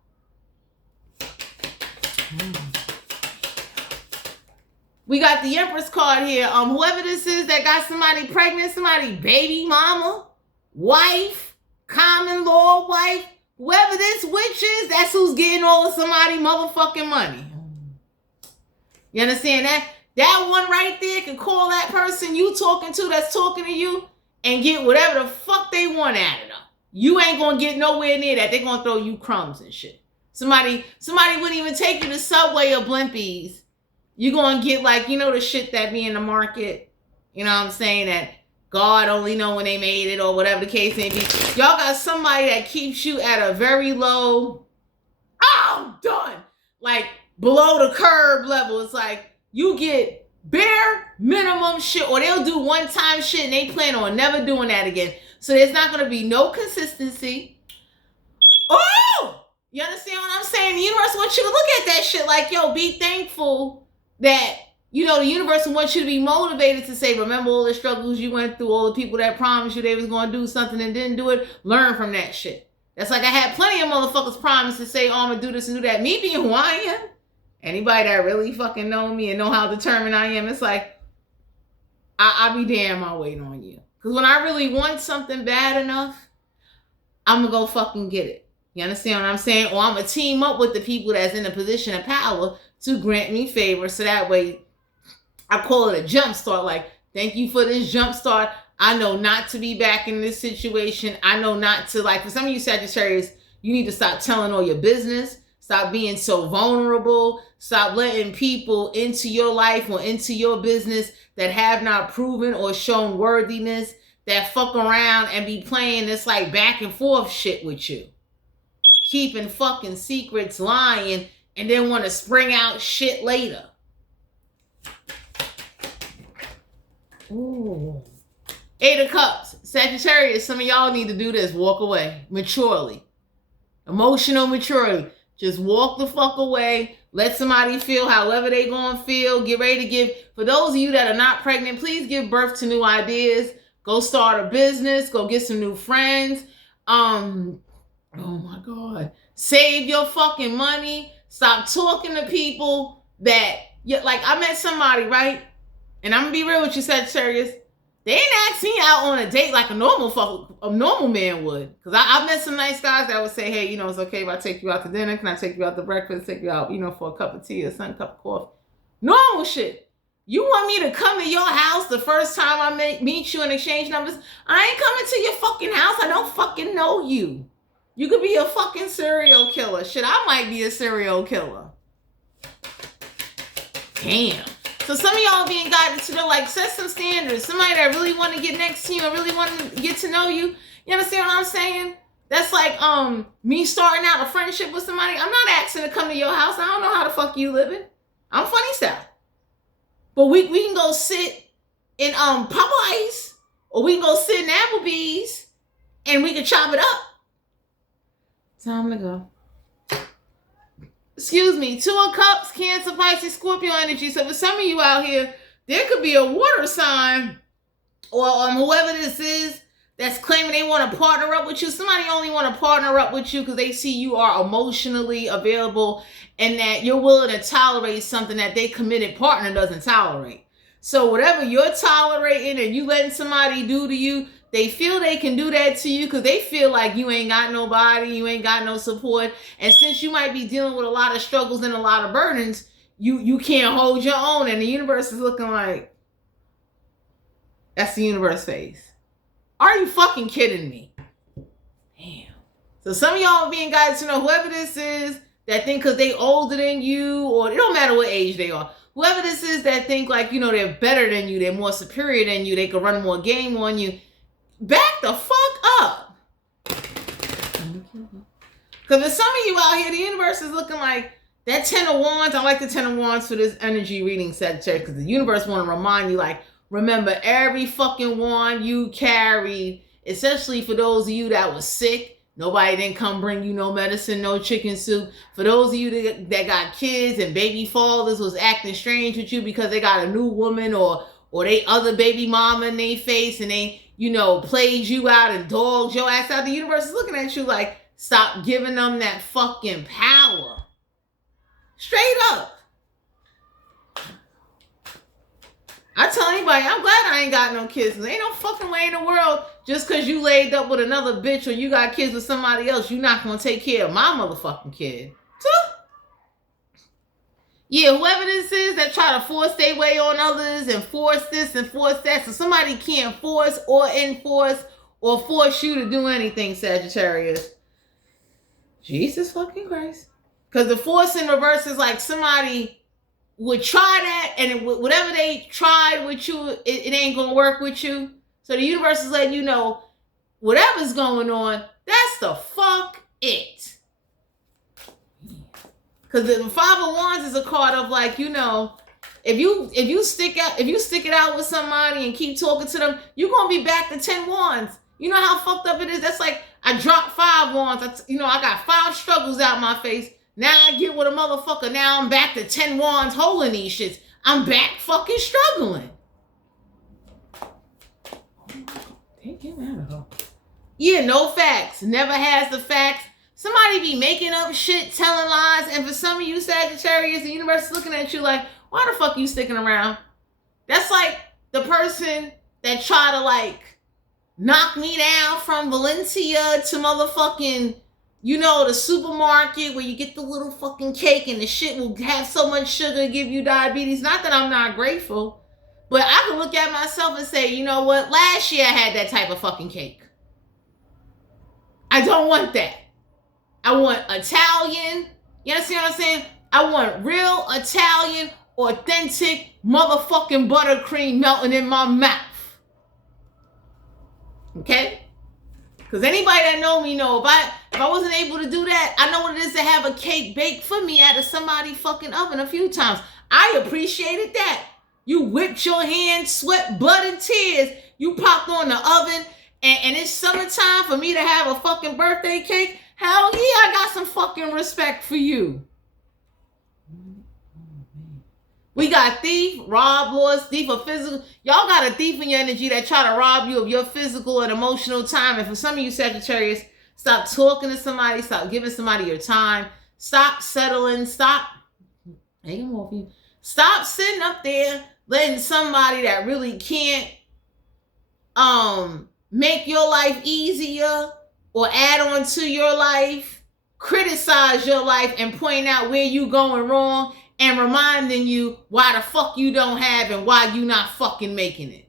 We got the Empress card here. Whoever this is that got somebody pregnant, somebody baby mama, wife, common law wife, whoever this witch is, that's who's getting all of somebody motherfucking money. You understand that? That one right there can call that person you talking to that's talking to you and get whatever the fuck they want out of them. You ain't gonna get nowhere near that. They're gonna throw you crumbs and shit. Somebody wouldn't even take you to Subway or Blimpies. You're going to get like, you know, the shit that be in the market. You know what I'm saying? That God only know when they made it or whatever the case may be. Y'all got somebody that keeps you at a very low, I'm done. Like below the curb level. It's like you get bare minimum shit or they'll do one-time shit and they plan on never doing that again. So there's not going to be no consistency. Oh! You understand what I'm saying? The universe wants you to look at that shit like, yo, be thankful that, you know, the universe wants you to be motivated to say, remember all the struggles you went through, all the people that promised you they was going to do something and didn't do it. Learn from that shit. That's like I had plenty of motherfuckers promise to say, oh, I'm going to do this and do that. Me being who I am, anybody that really fucking know me and know how determined I am, it's like, I'll be damn I'm waiting on you. Because when I really want something bad enough, I'm going to go fucking get it. You understand what I'm saying? Or I'm going to team up with the people that's in a position of power to grant me favor. So that way, I call it a jump start. Like, thank you for this jump start. I know not to be back in this situation. I know not to, like, for some of you Sagittarius, you need to stop telling all your business. Stop being so vulnerable. Stop letting people into your life or into your business that have not proven or shown worthiness, that fuck around and be playing this like back and forth shit with you. Keeping fucking secrets, lying, and then want to spring out shit later. Ooh. 8 of Cups, Sagittarius, some of y'all need to do this. Walk away maturely. Emotional maturity. Just walk the fuck away. Let somebody feel however they gonna feel. Get ready to give. For those of you that are not pregnant, please give birth to new ideas. Go start a business. Go get some new friends. Oh my God. Save your fucking money. Stop talking to people that, like, I met somebody, right? And I'm gonna be real with you, Sagittarius. They ain't asked me out on a date like a normal man would. Because I met some nice guys that would say, hey, it's okay if I take you out to dinner. Can I take you out to breakfast? Take you out, for a cup of tea or some cup of coffee. Normal shit. You want me to come to your house the first time I meet you and exchange numbers? I ain't coming to your fucking house. I don't fucking know you. You could be a fucking serial killer. Shit, I might be a serial killer. Damn. So some of y'all being guided to know, like, set some standards. Somebody that really want to get next to you and really want to get to know you. You understand what I'm saying? That's like me starting out a friendship with somebody. I'm not asking to come to your house. I don't know how the fuck you living. I'm funny style. But we can go sit in Popeyes, or we can go sit in Applebee's, and we can chop it up. Time to go. Excuse me, 2 of Cups, Cancer, Pisces, Scorpio energy. So for some of you out here, there could be a water sign or whoever this is that's claiming they want to partner up with you. Somebody only want to partner up with you because they see you are emotionally available and that you're willing to tolerate something that their committed partner doesn't tolerate. So whatever you're tolerating and you letting somebody do to you, they feel they can do that to you because they feel like you ain't got nobody, you ain't got no support. And since you might be dealing with a lot of struggles and a lot of burdens, you can't hold your own. And the universe is looking like, that's the universe face. Are you fucking kidding me? Damn. So some of y'all are being guided to know whoever this is that think because they older than you, or it don't matter what age they are. Whoever this is that think like, they're better than you, they're more superior than you, they can run more game on you. Back the fuck up. Because for some of you out here, the universe is looking like that 10 of Wands. I like the 10 of Wands for this energy reading, Sagittarius, because the universe want to remind you, like, remember every fucking wand you carried, especially for those of you that was sick. Nobody didn't come bring you no medicine, no chicken soup. For those of you that got kids and baby fathers was acting strange with you because they got a new woman or they other baby mama in their face and they, played you out and dogged your ass out. The universe is looking at you like, stop giving them that fucking power. Straight up. I tell anybody, I'm glad I ain't got no kids. There ain't no fucking way in the world just because you laid up with another bitch or you got kids with somebody else, you're not going to take care of my motherfucking kid. So, yeah, whoever this is that try to force their way on others and force this and force that. So somebody can't force or enforce or force you to do anything, Sagittarius. Jesus fucking Christ. Because the force in reverse is like somebody would try that and whatever they tried with you, it ain't going to work with you. So the universe is letting you know whatever's going on, that's the fuck it. Because the 5 of Wands is a card of like, if you stick it out with somebody and keep talking to them, you're gonna be back to 10 Wands. You know how fucked up it is? That's like I dropped 5 Wands. I got 5 struggles out my face. Now I get with a motherfucker. Now I'm back to 10 Wands holding these shits. I'm back fucking struggling. Take him out of her. Yeah, no facts. Never has the facts. Somebody be making up shit, telling lies, and for some of you Sagittarius, the universe is looking at you like, why the fuck you sticking around? That's like the person that try to like knock me down from Valencia to motherfucking, the supermarket where you get the little fucking cake and the shit will have so much sugar, give you diabetes. Not that I'm not grateful, but I can look at myself and say, you know what? Last year I had that type of fucking cake. I don't want that. I want Italian. You understand what I'm saying? I want real Italian, authentic motherfucking buttercream melting in my mouth. Okay? Because anybody that know me know if I wasn't able to do that, I know what it is to have a cake baked for me out of somebody's fucking oven a few times. I appreciated that. You whipped your hands, sweat, blood, and tears. You popped on the oven and it's summertime for me to have a fucking birthday cake, hell yeah, I got some fucking respect for you. We got thief, rob, loss, thief of physical. Y'all got a thief in your energy that try to rob you of your physical and emotional time. And for some of you Sagittarius, stop talking to somebody. Stop giving somebody your time. Stop settling. Stop sitting up there letting somebody that really can't make your life easier or add on to your life, criticize your life and point out where you going wrong and reminding you why the fuck you don't have and why you not fucking making it.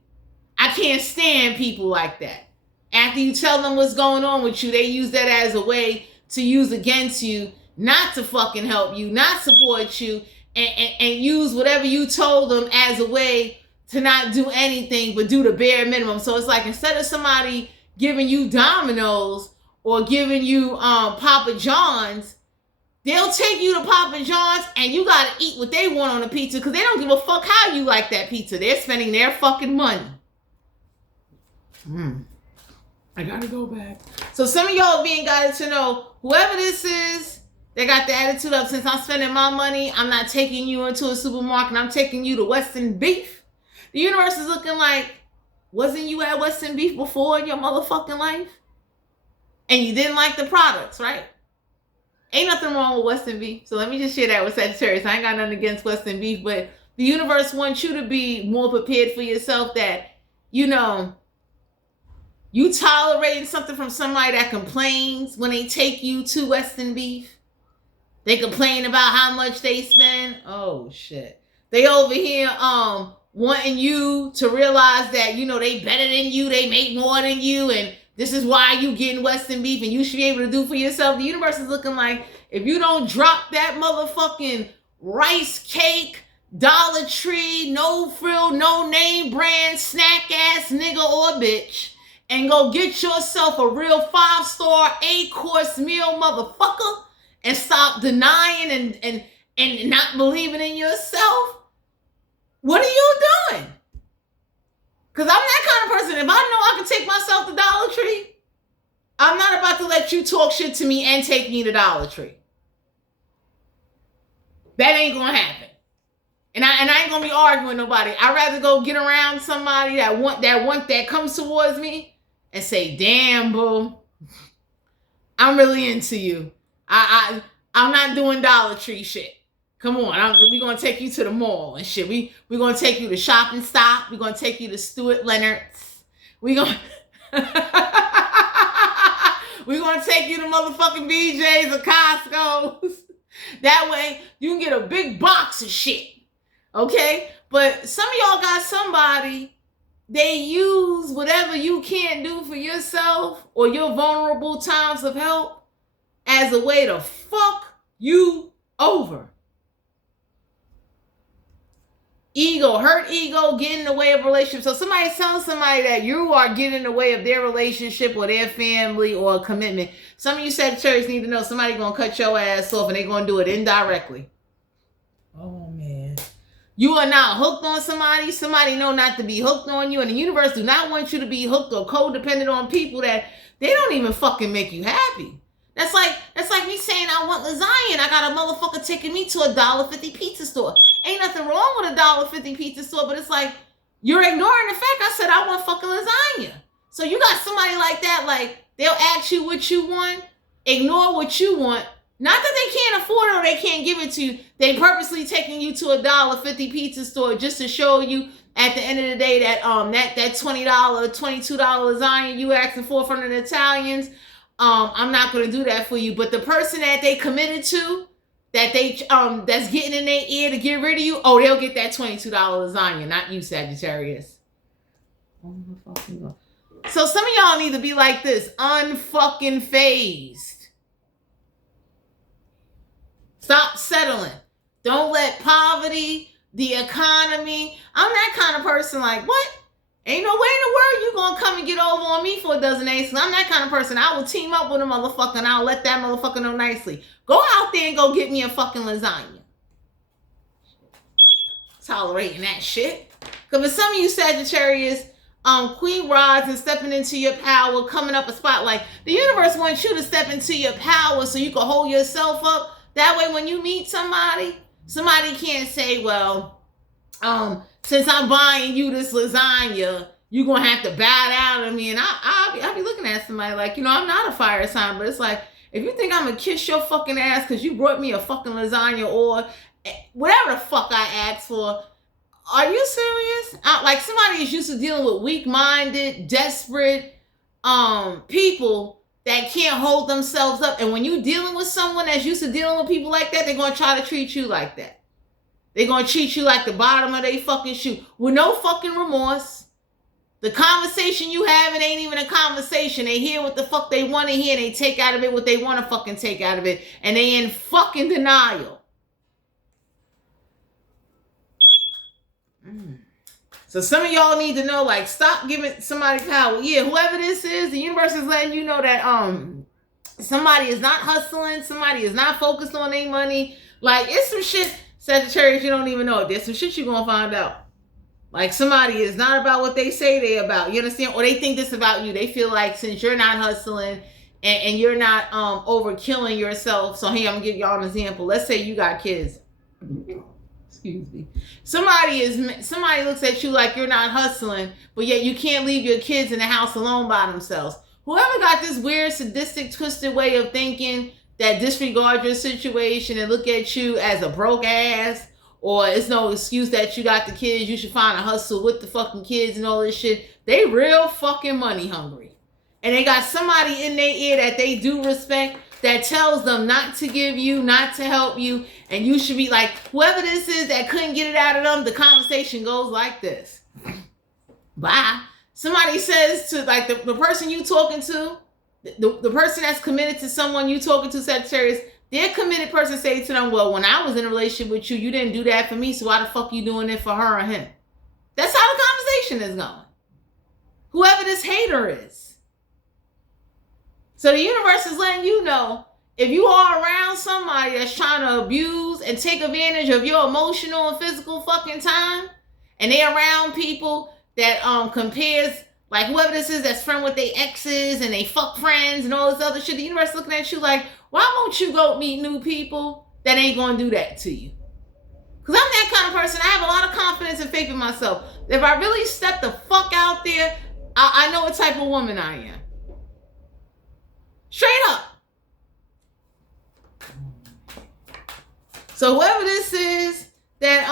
I can't stand people like that. After you tell them what's going on with you, they use that as a way to use against you, not to fucking help you, not support you, and use whatever you told them as a way to not do anything but do the bare minimum. So it's like, instead of somebody giving you Domino's or giving you Papa John's, they'll take you to Papa John's and you gotta eat what they want on the pizza because they don't give a fuck how you like that pizza. They're spending their fucking money. I gotta go back. So some of y'all being guided to know, whoever this is that got the attitude of, since I'm spending my money, I'm not taking you into a supermarket, I'm taking you to Western Beef. The universe is looking like, wasn't you at Western Beef before in your motherfucking life? And you didn't like the products, right? Ain't nothing wrong with Western Beef. So let me just share that with Sagittarius. I ain't got nothing against Western Beef, but the universe wants you to be more prepared for yourself, that, you know, you tolerating something from somebody that complains when they take you to Western Beef. They complain about how much they spend. Oh, shit. They over here wanting you to realize that, you know, they better than you, they make more than you, and this is why you getting Western Beef and you should be able to do for yourself. The universe is looking like, if you don't drop that motherfucking rice cake, Dollar Tree, no frill, no name brand, snack ass nigga or bitch, and go get yourself a real 5-star 8-course meal, motherfucker, and stop denying and not believing in yourself, what are you doing? Because I'm that kind of person. If I know I can take myself to Dollar Tree, I'm not about to let you talk shit to me and take me to Dollar Tree. That ain't going to happen. And I ain't going to be arguing with nobody. I'd rather go get around somebody that comes towards me and say, damn, boo, I'm really into you. I'm not doing Dollar Tree shit. Come on, we're going to take you to the mall and shit. We're going to take you to Shop and Stop. We're going to take you to Stuart Leonard's. We're going to take you to motherfucking BJ's or Costco's. That way, you can get a big box of shit. Okay? But some of y'all got somebody, they use whatever you can't do for yourself or your vulnerable times of help as a way to fuck you over. Ego, hurt ego, get in the way of relationship. So somebody's telling somebody that you are getting in the way of their relationship or their family or a commitment. Some of you Sagittarius need to know somebody going to cut your ass off and they're going to do it indirectly. Oh, man. You are not hooked on somebody. Somebody know not to be hooked on you. And the universe do not want you to be hooked or codependent on people that they don't even fucking make you happy. That's like me saying I want lasagna and I got a motherfucker taking me to a $1.50 pizza store. Ain't nothing wrong with a $1.50 pizza store, but it's like, you're ignoring the fact I said I want fucking lasagna. So you got somebody like that, like, they'll ask you what you want, ignore what you want. Not that they can't afford it or they can't give it to you. They purposely taking you to a $1.50 pizza store just to show you at the end of the day that that $20, $22 lasagna you asking for from the Italians, I'm not going to do that for you. But the person that they committed to, that they that's getting in their ear to get rid of you, oh, they'll get that $22 lasagna, not you, Sagittarius. So some of y'all need to be like this, unfucking phased. Stop settling. Don't let poverty, the economy. I'm that kind of person like, what? Ain't no way in the world you gonna come and get over on me for a dozen aces. I'm that kind of person. I will team up with a motherfucker and I'll let that motherfucker know nicely. Go out there and go get me a fucking lasagna. Tolerating that shit. Because for some of you Sagittarius, Queen rods and stepping into your power, coming up a spotlight. The universe wants you to step into your power so you can hold yourself up. That way, when you meet somebody can't say, well, since I'm buying you this lasagna, you're going to have to bow down to me. And I'll be looking at somebody like, I'm not a fire sign, but it's like, if you think I'm going to kiss your fucking ass because you brought me a fucking lasagna or whatever the fuck I asked for, are you serious? Like somebody is used to dealing with weak-minded, desperate people that can't hold themselves up. And when you're dealing with someone that's used to dealing with people like that, they're going to try to treat you like that. They're going to treat you like the bottom of their fucking shoe with no fucking remorse. The conversation you having ain't even a conversation. They hear what the fuck they want to hear and they take out of it what they want to fucking take out of it. And they in fucking denial. So some of y'all need to know, like, stop giving somebody power. Yeah, whoever this is, the universe is letting you know that somebody is not hustling, somebody is not focused on their money. Like, it's some shit, Sagittarius, you don't even know. There's some shit you're gonna find out. Like, somebody is not about what they say they about. You understand? Or they think this about you. They feel like since you're not hustling and you're not overkilling yourself. So here, I'm gonna give y'all an example. Let's say you got kids. Excuse me. Somebody looks at you like you're not hustling, but yet you can't leave your kids in the house alone by themselves. Whoever got this weird, sadistic, twisted way of thinking that disregard your situation and look at you as a broke ass, or it's no excuse that you got the kids, you should find a hustle with the fucking kids and all this shit. They real fucking money hungry. And they got somebody in their ear that they do respect that tells them not to give you, not to help you, and you should be like, whoever this is that couldn't get it out of them, the conversation goes like this. Bye. Somebody says to, like, the person you talking to, the person that's committed to someone you talking to, Sagittarius, their committed person say to them, well, when I was in a relationship with you didn't do that for me, so why the fuck you doing it for her or him? That's how the conversation is going. Whoever this hater is. So the universe is letting you know, if you are around somebody that's trying to abuse and take advantage of your emotional and physical fucking time, and they around people that compares, like whoever this is that's friend with their exes and they fuck friends and all this other shit, the universe looking at you like, why won't you go meet new people that ain't gonna do that to you? Because I'm that kind of person. I have a lot of confidence and faith in myself. If I really step the fuck out there, I know what type of woman I am. Straight up. So whoever this is that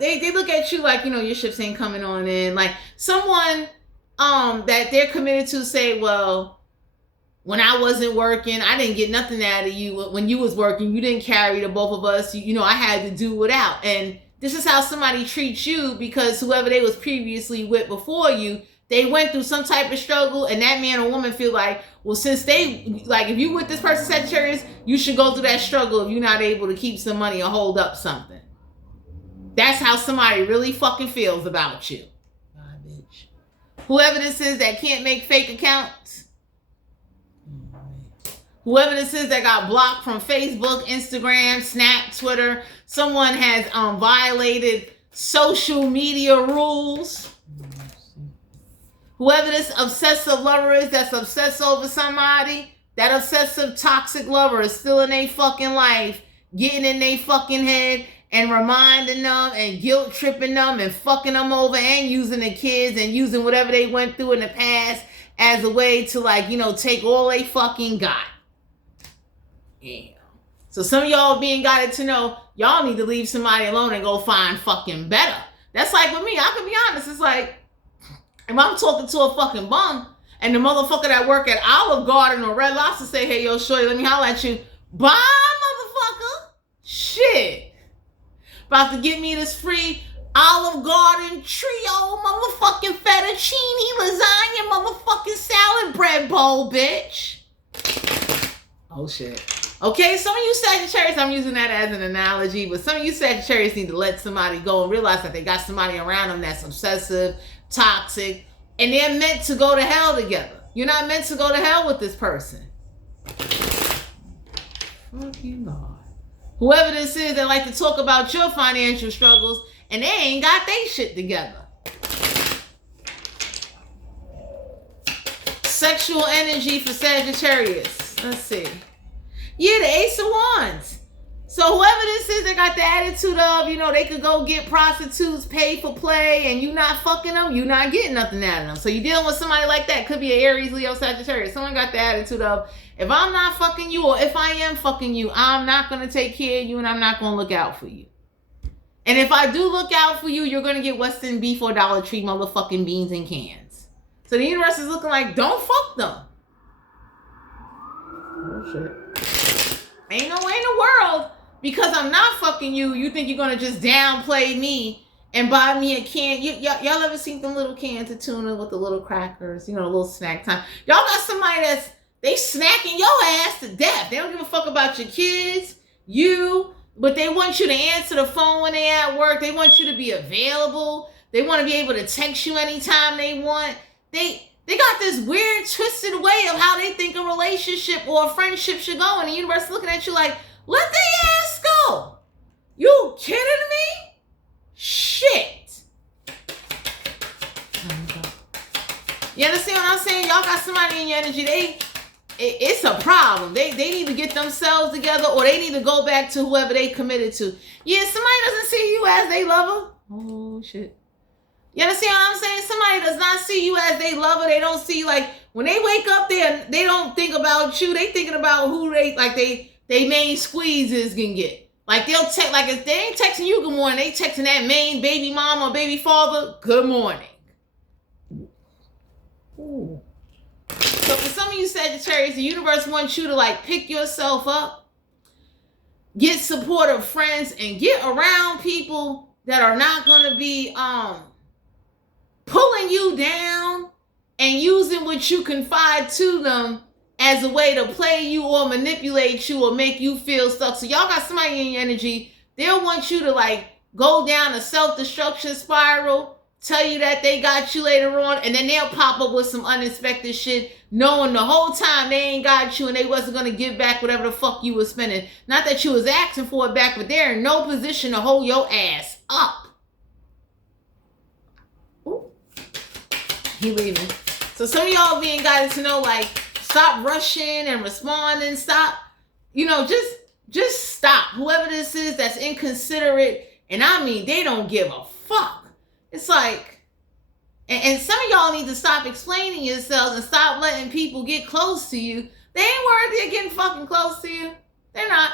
they look at you like, your ships ain't coming on in. Like someone that they're committed to say, well, when I wasn't working, I didn't get nothing out of you. When you was working, you didn't carry the both of us. I had to do without. And this is how somebody treats you because whoever they was previously with before you, they went through some type of struggle, and that man or woman feel like, well, since they, like, if you with this person, Sagittarius, you should go through that struggle if you're not able to keep some money or hold up something. That's how somebody really fucking feels about you. God, bitch. Whoever this is that can't make fake accounts, whoever this is that got blocked from Facebook, Instagram, Snap, Twitter, someone has violated social media rules. Whoever this obsessive lover is that's obsessed over somebody, that obsessive toxic lover is still in their fucking life, getting in their fucking head and reminding them and guilt tripping them and fucking them over and using the kids and using whatever they went through in the past as a way to take all they fucking got. Yeah. So some of y'all being guided to know y'all need to leave somebody alone and go find fucking better. That's like with me. I can be honest. It's like, if I'm talking to a fucking bum and the motherfucker that work at Olive Garden or Red Lobster say, hey, yo, shorty, let me holler at you. Bye, motherfucker. Shit. About to give me this free Olive Garden trio motherfucking fettuccine lasagna motherfucking salad bread bowl, bitch. Oh, shit. Okay, some of you Sagittarius, I'm using that as an analogy, but some of you Sagittarius need to let somebody go and realize that they got somebody around them that's obsessive, toxic, and they're meant to go to hell together. You're not meant to go to hell with this person. Fucking God. Whoever this is that like to talk about your financial struggles and they ain't got their shit together. Sexual energy for Sagittarius. Let's see. Yeah, the Ace of Wands. So whoever this is, they got the attitude of, you know, they could go get prostitutes, pay for play, and you not fucking them, you not getting nothing out of them. So you dealing with somebody like that. Could be an Aries, Leo, Sagittarius. Someone got the attitude of, if I'm not fucking you, or if I am fucking you, I'm not going to take care of you, and I'm not going to look out for you. And if I do look out for you, you're going to get Western beef or Dollar Tree motherfucking beans and cans. So the universe is looking like, don't fuck them. Oh, shit. Ain't no way in the world, because I'm not fucking you, you think you're going to just downplay me and buy me a can. Y'all ever seen them little cans of tuna with the little crackers, you know, a little snack time? Y'all got somebody that's, they snacking your ass to death. They don't give a fuck about your kids, you, but they want you to answer the phone when they at work. They want you to be available. They want to be able to text you anytime they want. They got this weird, twisted way of how they think a relationship or a friendship should go. And the universe looking at you like, let the ass go. You kidding me? Shit. You understand what I'm saying? Y'all got somebody in your energy. It's a problem. They need to get themselves together, or they need to go back to whoever they committed to. Yeah, somebody doesn't see you as they lover. Oh, shit. You understand what I'm saying? Somebody does not see you as they lover. They don't see, like, when they wake up there, they don't think about you. They thinking about who they main squeezes can get. Like, they'll text, like, if they ain't texting you good morning, they texting that main baby mom or baby father, good morning. Ooh. So for some of you Sagittarius, the universe wants you to, like, pick yourself up, get supportive friends, and get around people that are not going to be pulling you down and using what you confide to them as a way to play you or manipulate you or make you feel stuck. So y'all got somebody in your energy, they'll want you to, like, go down a self-destruction spiral, tell you that they got you later on, and then they'll pop up with some unexpected shit, knowing the whole time they ain't got you and they wasn't going to give back whatever the fuck you was spending. Not that you was asking for it back, but they're in no position to hold your ass up. Ooh. He leaving. So some of y'all being guided to know, like, stop rushing and responding. Stop, you know, just stop. Whoever this is that's inconsiderate, and I mean, they don't give a fuck. It's like, and some of y'all need to stop explaining yourselves and stop letting people get close to you. They ain't worthy of getting fucking close to you. They're not.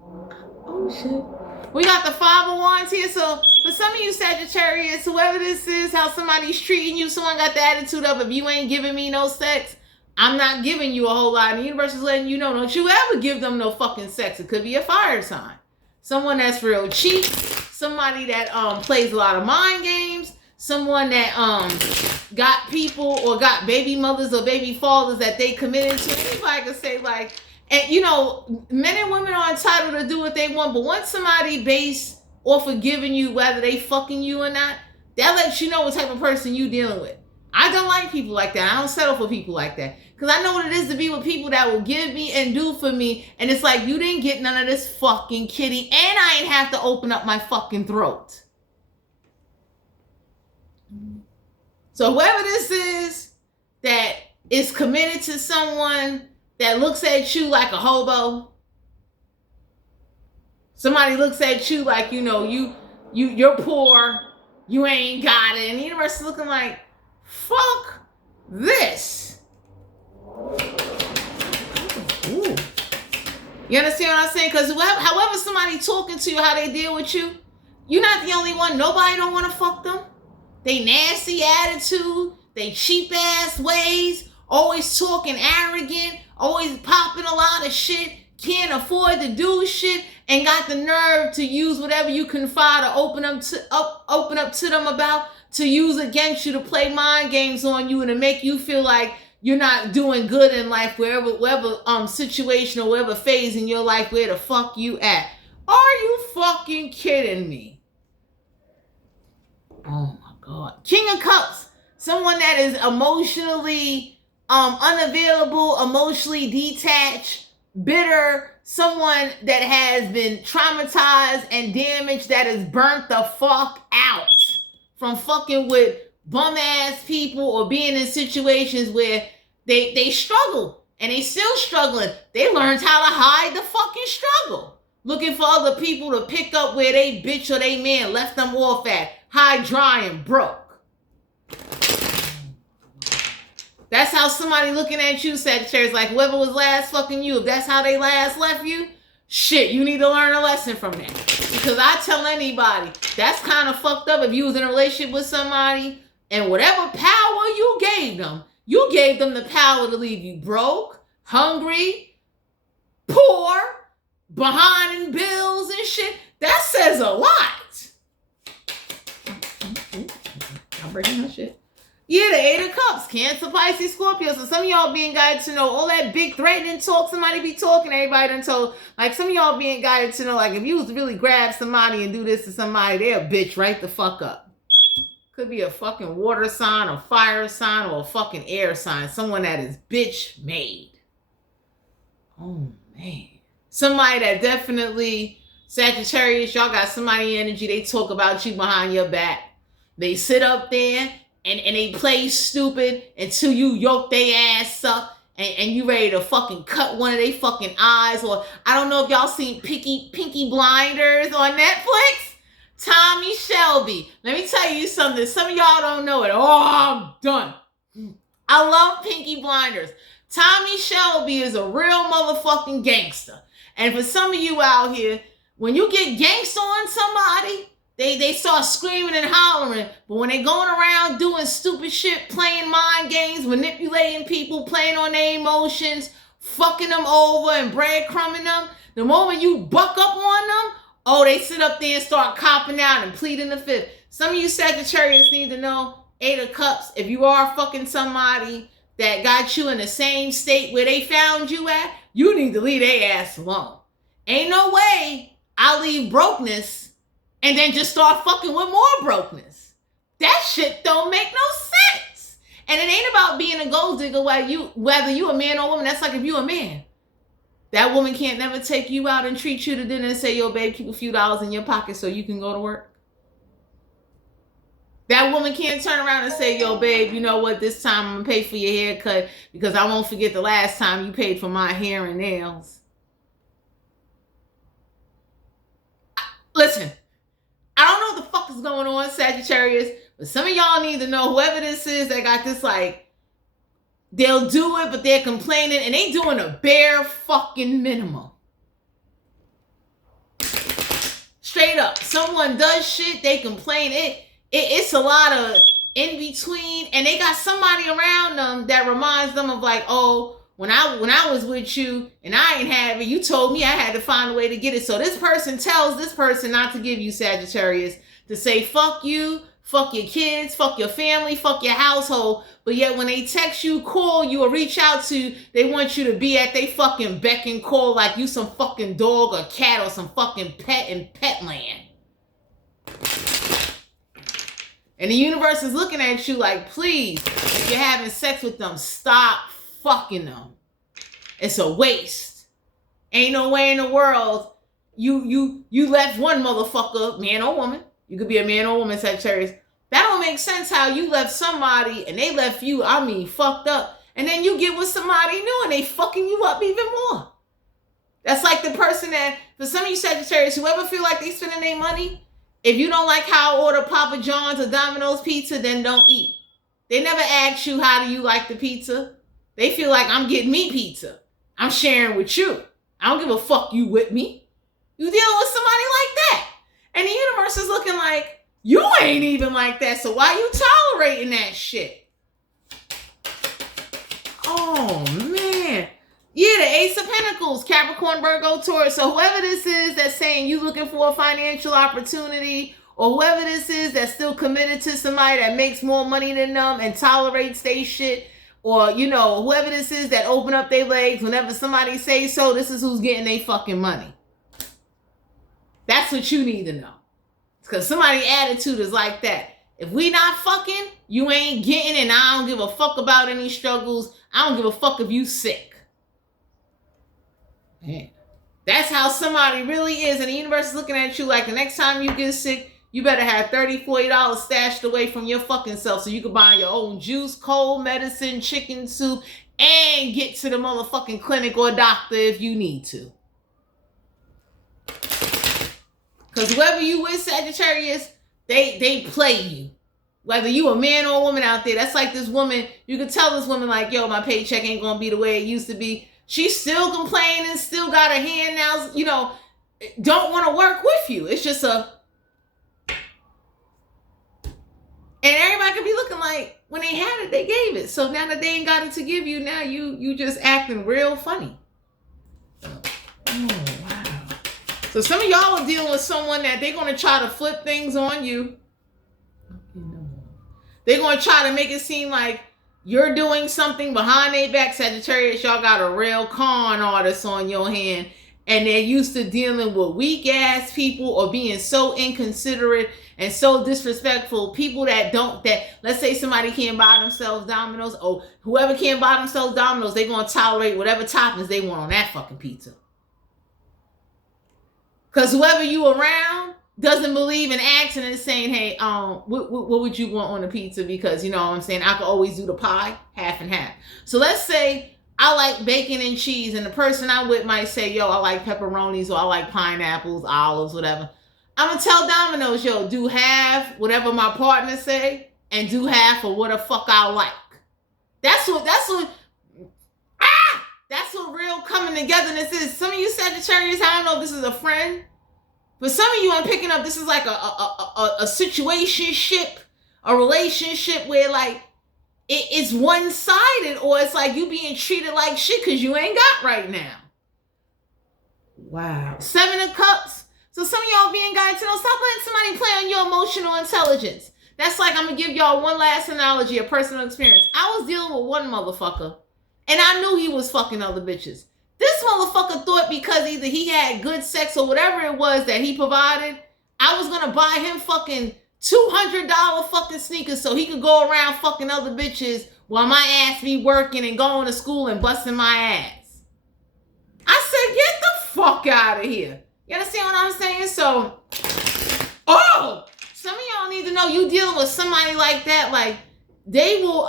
Oh, shit. We got the 5 of Wands here. So for some of you Sagittarius, whoever this is, how somebody's treating you, someone got the attitude of, if you ain't giving me no sex, I'm not giving you a whole lot. And the universe is letting you know, don't you ever give them no fucking sex. It could be a fire sign. Someone that's real cheap. Somebody that plays a lot of mind games. Someone that got people or got baby mothers or baby fathers that they committed to. Anybody can say, like, and you know, men and women are entitled to do what they want, but once somebody base off of giving you whether they fucking you or not, that lets you know what type of person you dealing with. I don't like people like that. I don't settle for people like that. Because I know what it is to be with people that will give me and do for me. And it's like, you didn't get none of this fucking kitty. And I ain't have to open up my fucking throat. So whoever this is that is committed to someone that looks at you like a hobo. Somebody looks at you like, you know, you're poor. You ain't got it. And the universe is looking like, fuck this. Ooh. You understand what I'm saying? Because however somebody talking to you, how they deal with you, you're not the only one. Nobody don't want to fuck them. They nasty attitude, they cheap ass ways, always talking arrogant, always popping a lot of shit, can't afford to do shit, and got the nerve to use whatever you confide or open up to them about, to use against you, to play mind games on you and to make you feel like you're not doing good in life, wherever situation or wherever phase in your life where the fuck you at. Are you fucking kidding me? Oh my God. King of Cups. Someone that is emotionally unavailable, emotionally detached, bitter, someone that has been traumatized and damaged, that is burnt the fuck out from fucking with bum ass people or being in situations where they struggle and they still struggling. They learned how to hide the fucking struggle, looking for other people to pick up where they bitch or they man left them off at, high, dry, and broke. That's how somebody looking at you, Sagittarius, like whoever was last fucking you, if that's how they last left you, shit, you need to learn a lesson from that. Because I tell anybody, that's kind of fucked up if you was in a relationship with somebody and whatever power you gave them the power to leave you broke, hungry, poor, behind in bills and shit. That says a lot. I'm breaking my shit. Yeah, the 8 of Cups, Cancer, Pisces, Scorpio. So some of y'all being guided to know all that big threatening talk somebody be talking, everybody done told. Like some of y'all being guided to know, like if you was to really grab somebody and do this to somebody, they'll bitch right the fuck up. Could be a fucking water sign, a fire sign, or a fucking air sign. Someone that is bitch made. Oh, man. Somebody that definitely, Sagittarius, y'all got somebody energy. They talk about you behind your back. They sit up there and they play stupid until you yoke their ass up and you ready to fucking cut one of their fucking eyes. Or I don't know if y'all seen Pinky Blinders on Netflix. Tommy Shelby. Let me tell you something. Some of y'all don't know it. Oh, I'm done. I love Pinky Blinders. Tommy Shelby is a real motherfucking gangster. And for some of you out here, when you get gangster on somebody, they start screaming and hollering. But when they going around doing stupid shit, playing mind games, manipulating people, playing on their emotions, fucking them over and breadcrumbing them, the moment you buck up on them, oh, they sit up there and start copping out and pleading the fifth. Some of you Sagittarius need to know, 8 of Cups, if you are fucking somebody that got you in the same state where they found you at, you need to leave their ass alone. Ain't no way I'll leave brokenness and then just start fucking with more brokenness. That shit don't make no sense. And it ain't about being a gold digger whether you a man or woman. That's like if you a man. That woman can't never take you out and treat you to dinner and say, yo, babe, keep a few dollars in your pocket so you can go to work. That woman can't turn around and say, yo, babe, you know what? This time I'm going to pay for your haircut because I won't forget the last time you paid for my hair and nails. Listen, I don't know what the fuck is going on, Sagittarius, but some of y'all need to know, whoever this is that got this, like, they'll do it, but they're complaining, and they doing a bare fucking minimum. Straight up. Someone does shit, they complain. It's a lot of in between, and they got somebody around them that reminds them of like, oh, when I was with you and I ain't have it, you told me I had to find a way to get it. So this person tells this person not to give you, Sagittarius, to say fuck you, fuck your kids, fuck your family, fuck your household. But yet when they text you, call you, or reach out to you, they want you to be at they fucking beck and call like you some fucking dog or cat or some fucking pet in pet land. And the universe is looking at you like, please, if you're having sex with them, stop fucking them. It's a waste. Ain't no way in the world you left one motherfucker, man or woman. You could be a man or woman, Sagittarius. That don't make sense how you left somebody and they left you, I mean, fucked up. And then you get with somebody new and they fucking you up even more. That's like the person that, for some of you Sagittarius, whoever feel like they spending their money, if you don't like how I order Papa John's or Domino's pizza, then don't eat. They never ask you, how do you like the pizza? They feel like I'm getting me pizza. I'm sharing with you. I don't give a fuck you with me. You dealing with somebody like that. And the universe is looking like, you ain't even like that, so why you tolerating that shit? Oh, man. Yeah, the Ace of Pentacles, Capricorn, Virgo, Taurus. So whoever this is that's saying you looking for a financial opportunity, or whoever this is that's still committed to somebody that makes more money than them and tolerates they shit, or, you know, whoever this is that open up their legs whenever somebody says so, this is who's getting their fucking money. That's what you need to know. Because somebody's attitude is like that. If we not fucking, you ain't getting, and I don't give a fuck about any struggles. I don't give a fuck if you sick. Man. That's how somebody really is. And the universe is looking at you like the next time you get sick, you better have $30, $40 stashed away from your fucking self so you can buy your own juice, cold medicine, chicken soup, and get to the motherfucking clinic or doctor if you need to. Because whoever you with, Sagittarius, they play you. Whether you a man or a woman out there, that's like this woman, you can tell this woman like, yo, my paycheck ain't gonna be the way it used to be. She's still complaining, still got her hand now, you know, don't want to work with you. It's just a... And everybody could be looking like, when they had it, they gave it. So now that they ain't got it to give you, now you just acting real funny. Oh, wow. So some of y'all are dealing with someone that they're going to try to flip things on you. They're going to try to make it seem like you're doing something behind their back. Sagittarius, y'all got a real con artist on your hand. And they're used to dealing with weak-ass people or being so inconsiderate and so disrespectful. People that let's say somebody can't buy themselves Domino's, or whoever can't buy themselves Domino's, they're going to tolerate whatever toppings they want on that fucking pizza. Because whoever you around doesn't believe in asking and saying, hey, what would you want on the pizza? Because, you know what I'm saying, I could always do the pie, half and half. So let's say I like bacon and cheese, and the person I'm with might say, yo, I like pepperonis, or I like pineapples, olives, whatever. I'm going to tell Domino's, yo, do half whatever my partner say, and do half of what the fuck I like. That's what real coming togetherness is. Some of you Sagittarius, I don't know if this is a friend, but some of you I'm picking up, this is like a situationship, a relationship where like it's one-sided, or it's like you being treated like shit because you ain't got right now. Wow. 7 of Cups. So some of y'all being guided to know, stop letting somebody play on your emotional intelligence. That's like, I'm going to give y'all one last analogy, a personal experience. I was dealing with one motherfucker, and I knew he was fucking other bitches. This motherfucker thought because either he had good sex or whatever it was that he provided, I was going to buy him fucking $200 fucking sneakers so he could go around fucking other bitches while my ass be working and going to school and busting my ass. I said, get the fuck out of here. You understand what I'm saying? So, some of y'all need to know you dealing with somebody like that. Like, they will,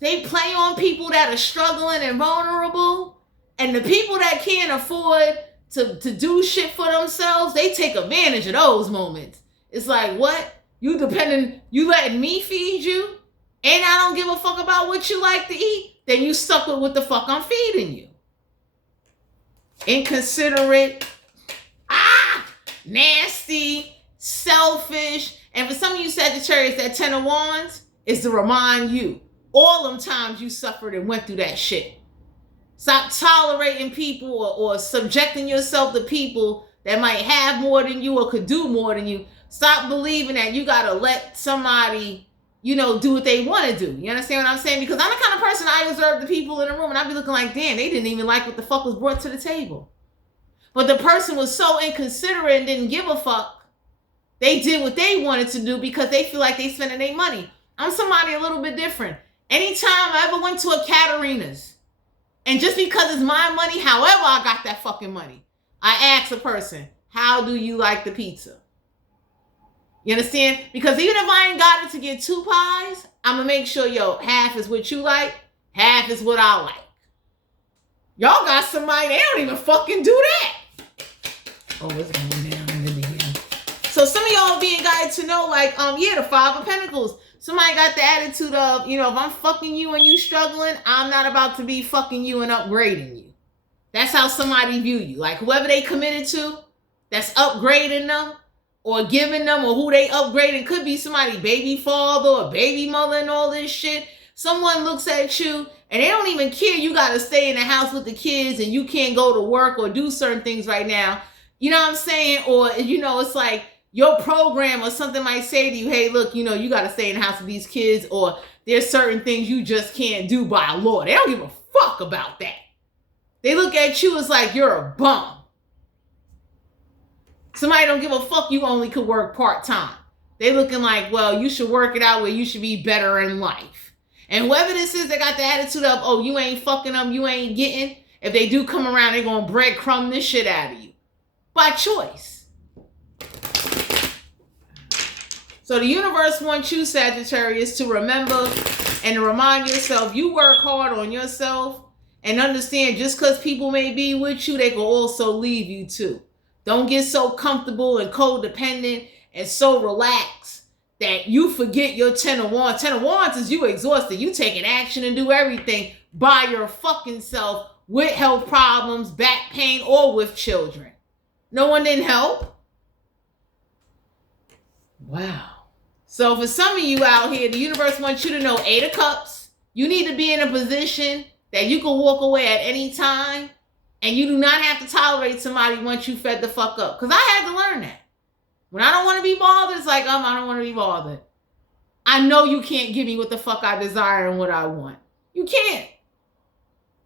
they play on people that are struggling and vulnerable. And the people that can't afford to do shit for themselves, they take advantage of those moments. It's like, what? You letting me feed you? And I don't give a fuck about what you like to eat? Then you stuck with what the fuck I'm feeding you. Inconsiderate, nasty, selfish. And for some of you Sagittarius, that 10 of Wands is to remind you all them times you suffered and went through that shit. Stop tolerating people or subjecting yourself to people that might have more than you or could do more than you. Stop believing that you gotta let somebody, you know, do what they want to do. You understand what I'm saying? Because I'm the kind of person, I observe the people in the room and I be looking like, damn, they didn't even like what the fuck was brought to the table. But the person was so inconsiderate and didn't give a fuck. They did what they wanted to do because they feel like they spending their money. I'm somebody a little bit different. Anytime I ever went to a Katarina's, and just because it's my money, however I got that fucking money, I ask a person, how do you like the pizza? You understand? Because even if I ain't got it to get 2 pies, I'm going to make sure, yo, half is what you like, half is what I like. Y'all got somebody, they don't even fucking do that. Oh, it's going down in here. So some of y'all being guided to know, like, the 5 of Pentacles. Somebody got the attitude of, you know, if I'm fucking you and you struggling, I'm not about to be fucking you and upgrading you. That's how somebody view you. Like, whoever they committed to, that's upgrading them or giving them, or who they upgrading, could be somebody baby father or baby mother and all this shit. Someone looks at you and they don't even care you got to stay in the house with the kids and you can't go to work or do certain things right now. You know what I'm saying? Or, you know, it's like your program or something might say to you, hey, look, you know, you got to stay in the house with these kids, or there's certain things you just can't do by law. They don't give a fuck about that. They look at you as like you're a bum. Somebody don't give a fuck you only could work part-time. They looking like, well, you should work it out where you should be better in life. And whoever this is that got the attitude of, oh, you ain't fucking them, you ain't getting. if they do come around, they're going to breadcrumb this shit out of you. By choice. So the universe wants you, Sagittarius, to remember and to remind yourself, you work hard on yourself and understand just because people may be with you, they can also leave you too. Don't get so comfortable and codependent and so relaxed that you forget your 10 of Wands. 10 of Wands is you exhausted. You taking action and do everything by your fucking self with health problems, back pain, or with children. No one didn't help. Wow. So for some of you out here, the universe wants you to know 8 of Cups. You need to be in a position that you can walk away at any time, and you do not have to tolerate somebody once you fed the fuck up. Because I had to learn that. When I don't want to be bothered, it's like, I don't want to be bothered. I know you can't give me what the fuck I desire and what I want. You can't.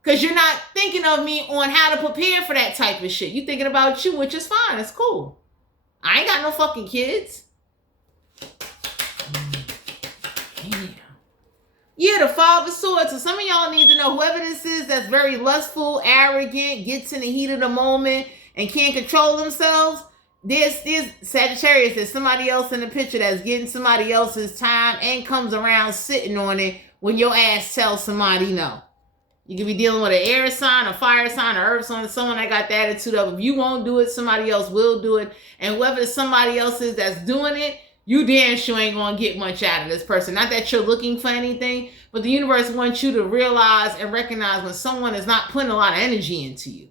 Because you're not thinking of me on how to prepare for that type of shit. You're thinking about you, which is fine. It's cool. I ain't got no fucking kids. Damn. Yeah, the 5 of Swords. So some of y'all need to know whoever this is that's very lustful, arrogant, gets in the heat of the moment, and can't control themselves. There's Sagittarius. There's somebody else in the picture that's getting somebody else's time and comes around sitting on it when your ass tells somebody no. You could be dealing with an air sign, a fire sign, an earth sign, someone that got the attitude of, if you won't do it, somebody else will do it. And whoever somebody else is that's doing it, you damn sure ain't going to get much out of this person. Not that you're looking for anything, but the universe wants you to realize and recognize when someone is not putting a lot of energy into you.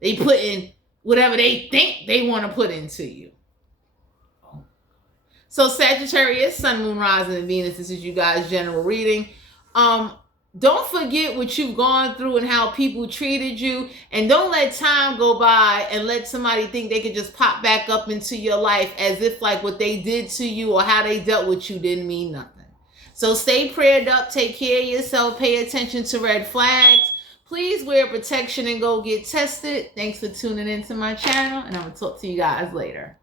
They put in whatever they think they want to put into you. So Sagittarius, Sun, Moon, Rising, and Venus, this is you guys' general reading. Don't forget what you've gone through and how people treated you. And don't let time go by and let somebody think they could just pop back up into your life as if like what they did to you or how they dealt with you didn't mean nothing. So stay prayed up, take care of yourself, pay attention to red flags. Please wear protection and go get tested. Thanks for tuning into my channel, and I'm going to talk to you guys later.